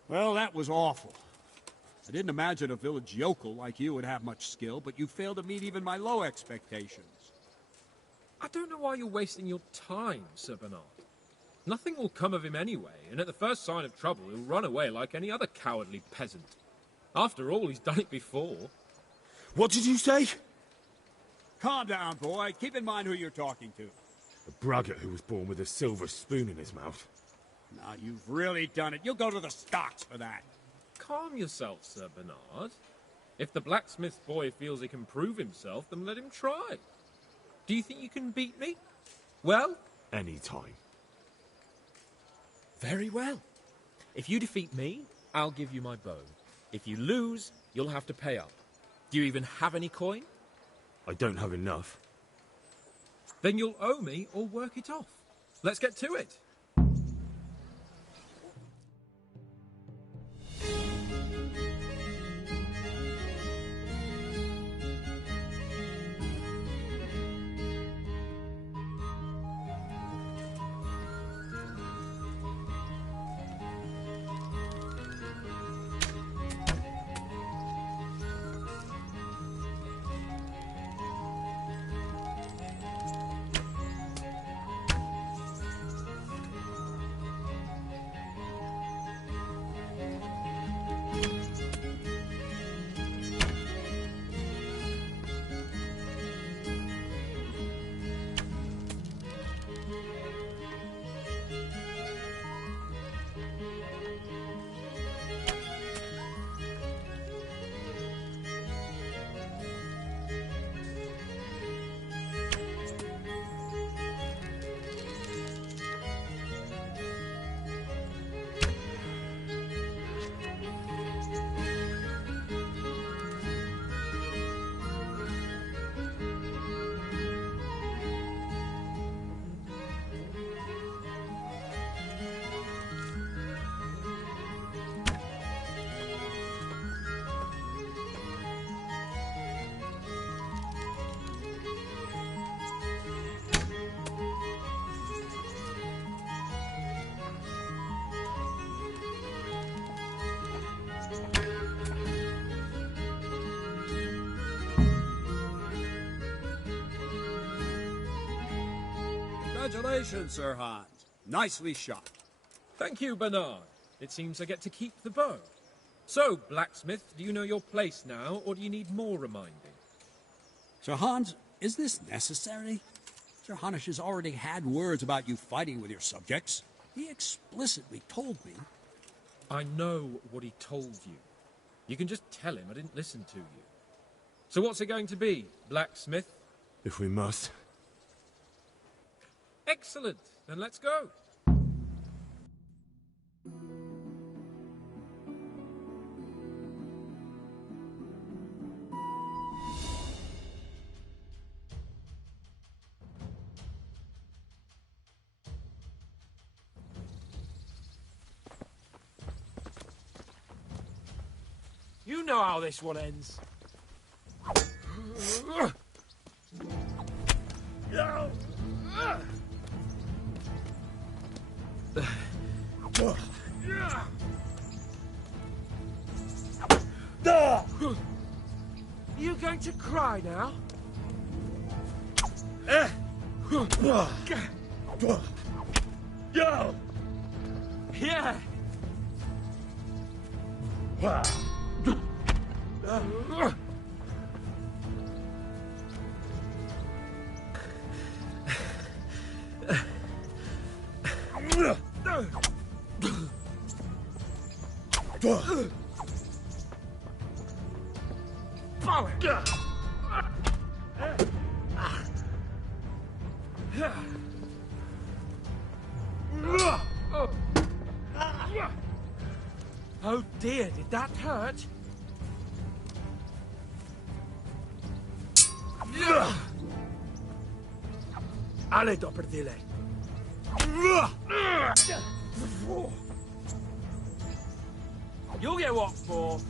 Well, that was awful. I didn't imagine a village yokel like you would have much skill, but you failed to meet even my low expectations. I don't know why you're wasting your time, Sir Bernard. Nothing will come of him anyway, and at the first sign of trouble, he'll run away like any other cowardly peasant. After all, he's done it before. What did you say? Calm down, boy. Keep in mind who you're talking to. A braggart who was born with a silver spoon in his mouth. Now, you've really done it. You'll go to the stocks for that. calm yourself, Sir Bernard. If the blacksmith boy feels he can prove himself, then let him try. Do you think you can beat me? Well? Any time. Very well. If you defeat me, I'll give you my bow. If you lose, you'll have to pay up. Do you even have any coin? I don't have enough. Then you'll owe me or work it off. Let's get to it. Congratulations, Sir Hans. Nicely shot. Thank you, Bernard. It seems I get to keep the bow. So, blacksmith, do you know your place now, or do you need more reminding? Sir Hans, is this necessary? Sir Hanush has already had words about you fighting with your subjects. He explicitly told me. I know what he told you. You can just tell him I didn't listen to you. So what's it going to be, blacksmith? If we must. Excellent. Then let's go. You know how this one ends. You going to cry now? Yeah. Oh dear, did that hurt? Ale doprdile. You'll get what for.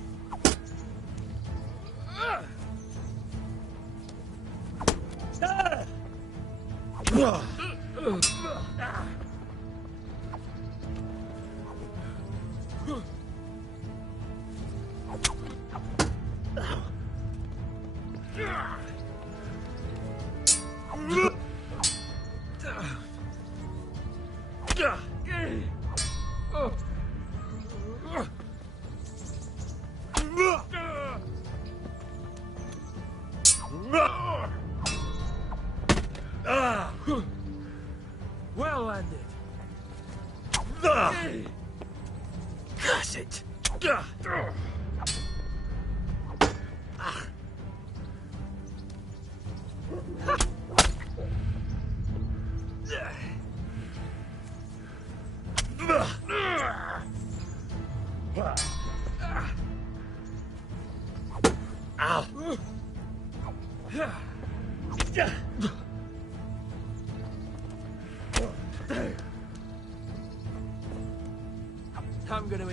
Well landed. Curse it! I'm gonna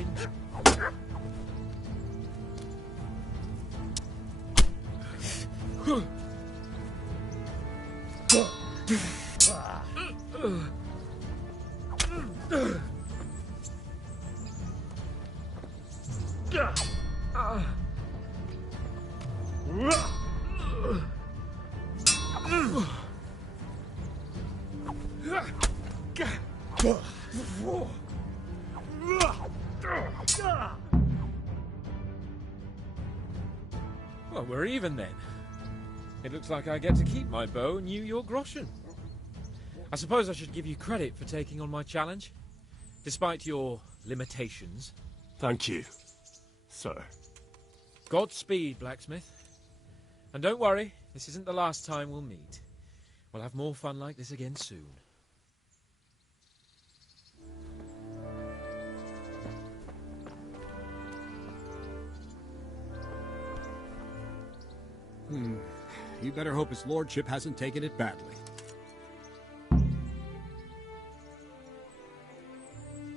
Well, we're even then. It looks like I get to keep my bow and you your groschen. I suppose I should give you credit for taking on my challenge, despite your limitations. Thank you, sir. Godspeed, blacksmith. And don't worry, this isn't the last time we'll meet. We'll have more fun like this again soon. You better hope his lordship hasn't taken it badly.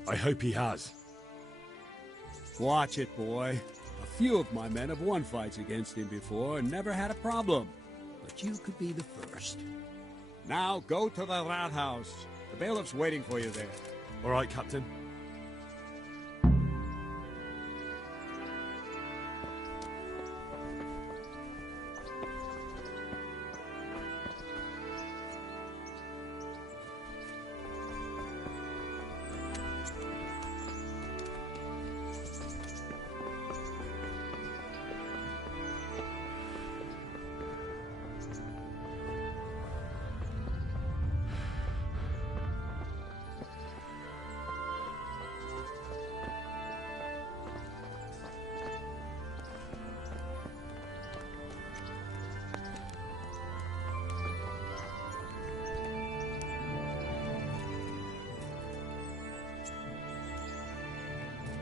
I hope he has. Watch it, boy. A few of my men have won fights against him before and never had a problem. But you could be the first. Now, go to the rat house. The bailiff's waiting for you there. All right, Captain.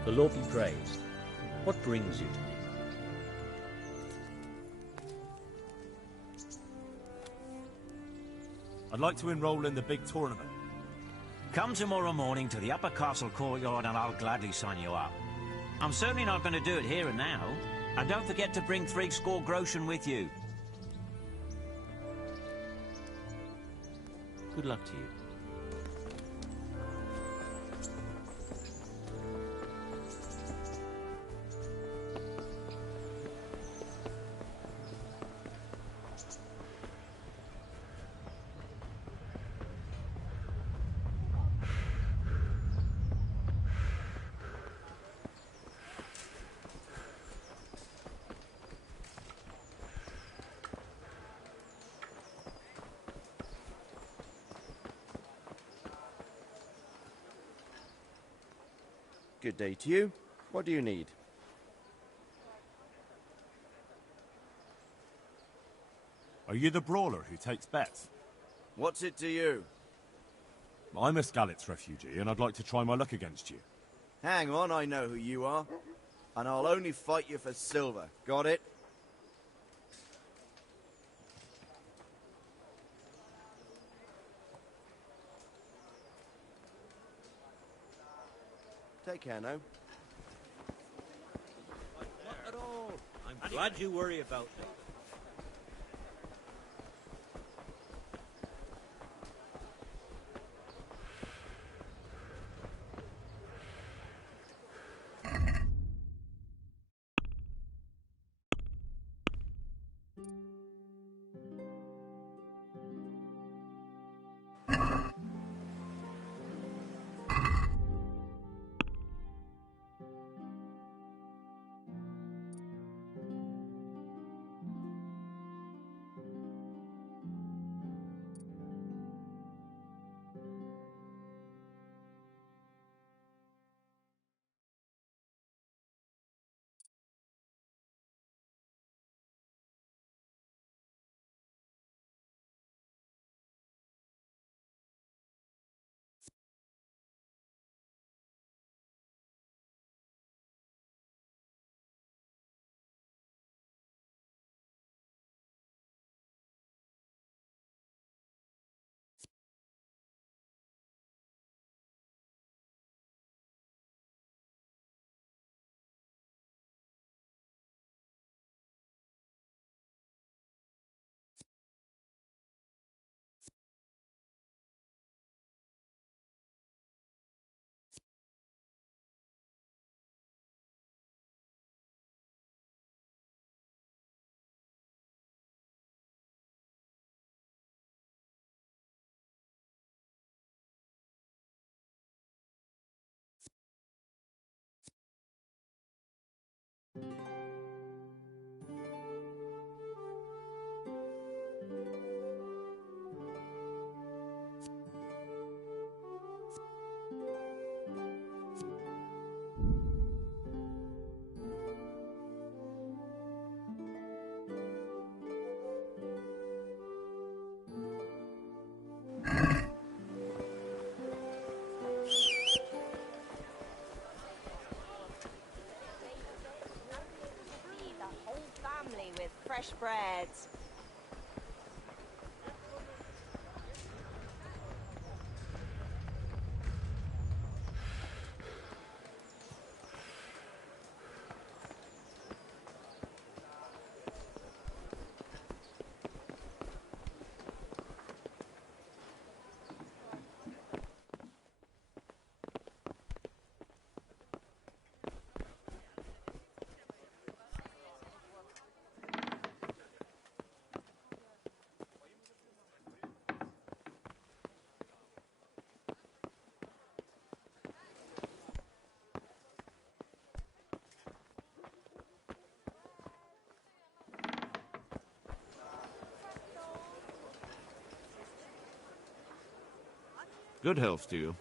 The Lord be praised. What brings you to me? I'd like to enroll in the big tournament. Come tomorrow morning to the upper castle courtyard and I'll gladly sign you up. I'm certainly not going to do it here and now. And don't forget to bring 3 score groschen with you. Good luck to you. Good day to you. What do you need? Are you the brawler who takes bets? What's it to you? I'm a Skalitz refugee, and I'd like to try my luck against you. Hang on, I know who you are. And I'll only fight you for silver. Got it? Take care now. Not at all. I'm glad you worry about me. Fresh breads. Good health to you.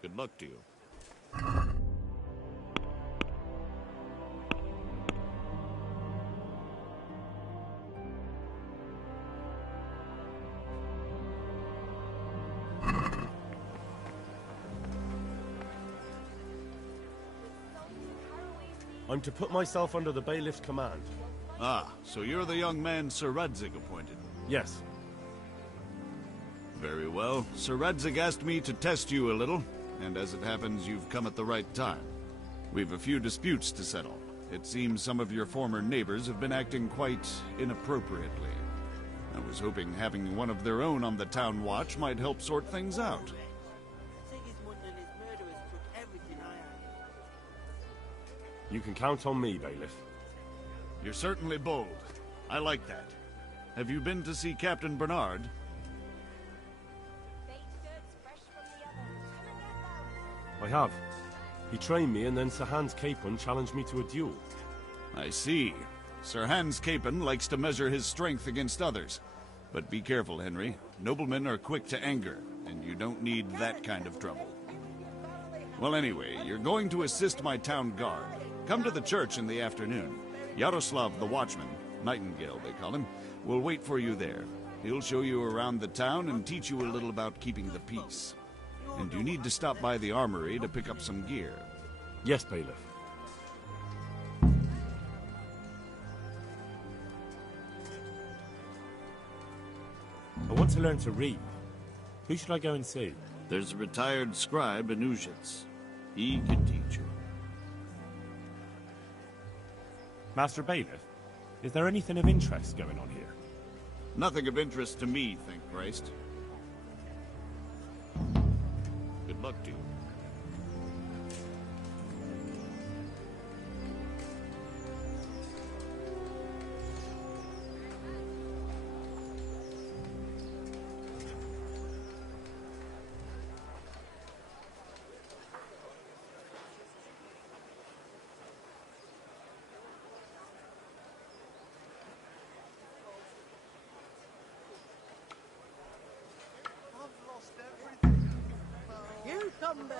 Good luck to you. I'm to put myself under the bailiff's command. Ah, so you're the young man Sir Radzig appointed? Yes. Very well. Sir Radzig asked me to test you a little, and as it happens, you've come at the right time. We've a few disputes to settle. It seems some of your former neighbors have been acting quite inappropriately. I was hoping having one of their own on the town watch might help sort things out. You can count on me, bailiff. You're certainly bold. I like that. Have you been to see Captain Bernard? I have. He trained me, and then Sir Hans Capon challenged me to a duel. I see. Sir Hans Capon likes to measure his strength against others. But be careful, Henry. Noblemen are quick to anger, and you don't need that kind of trouble. Well, anyway, you're going to assist my town guard. Come to the church in the afternoon. Yaroslav the watchman, Nightingale they call him, will wait for you there. He'll show you around the town and teach you a little about keeping the peace. And you need to stop by the armory to pick up some gear. Yes, bailiff. I want to learn to read. Who should I go and see? There's a retired scribe in Uzhitz. He can teach you. Master Bailiff, is there anything of interest going on here? Nothing of interest to me, thank Christ. Good luck to you. Cucumbers,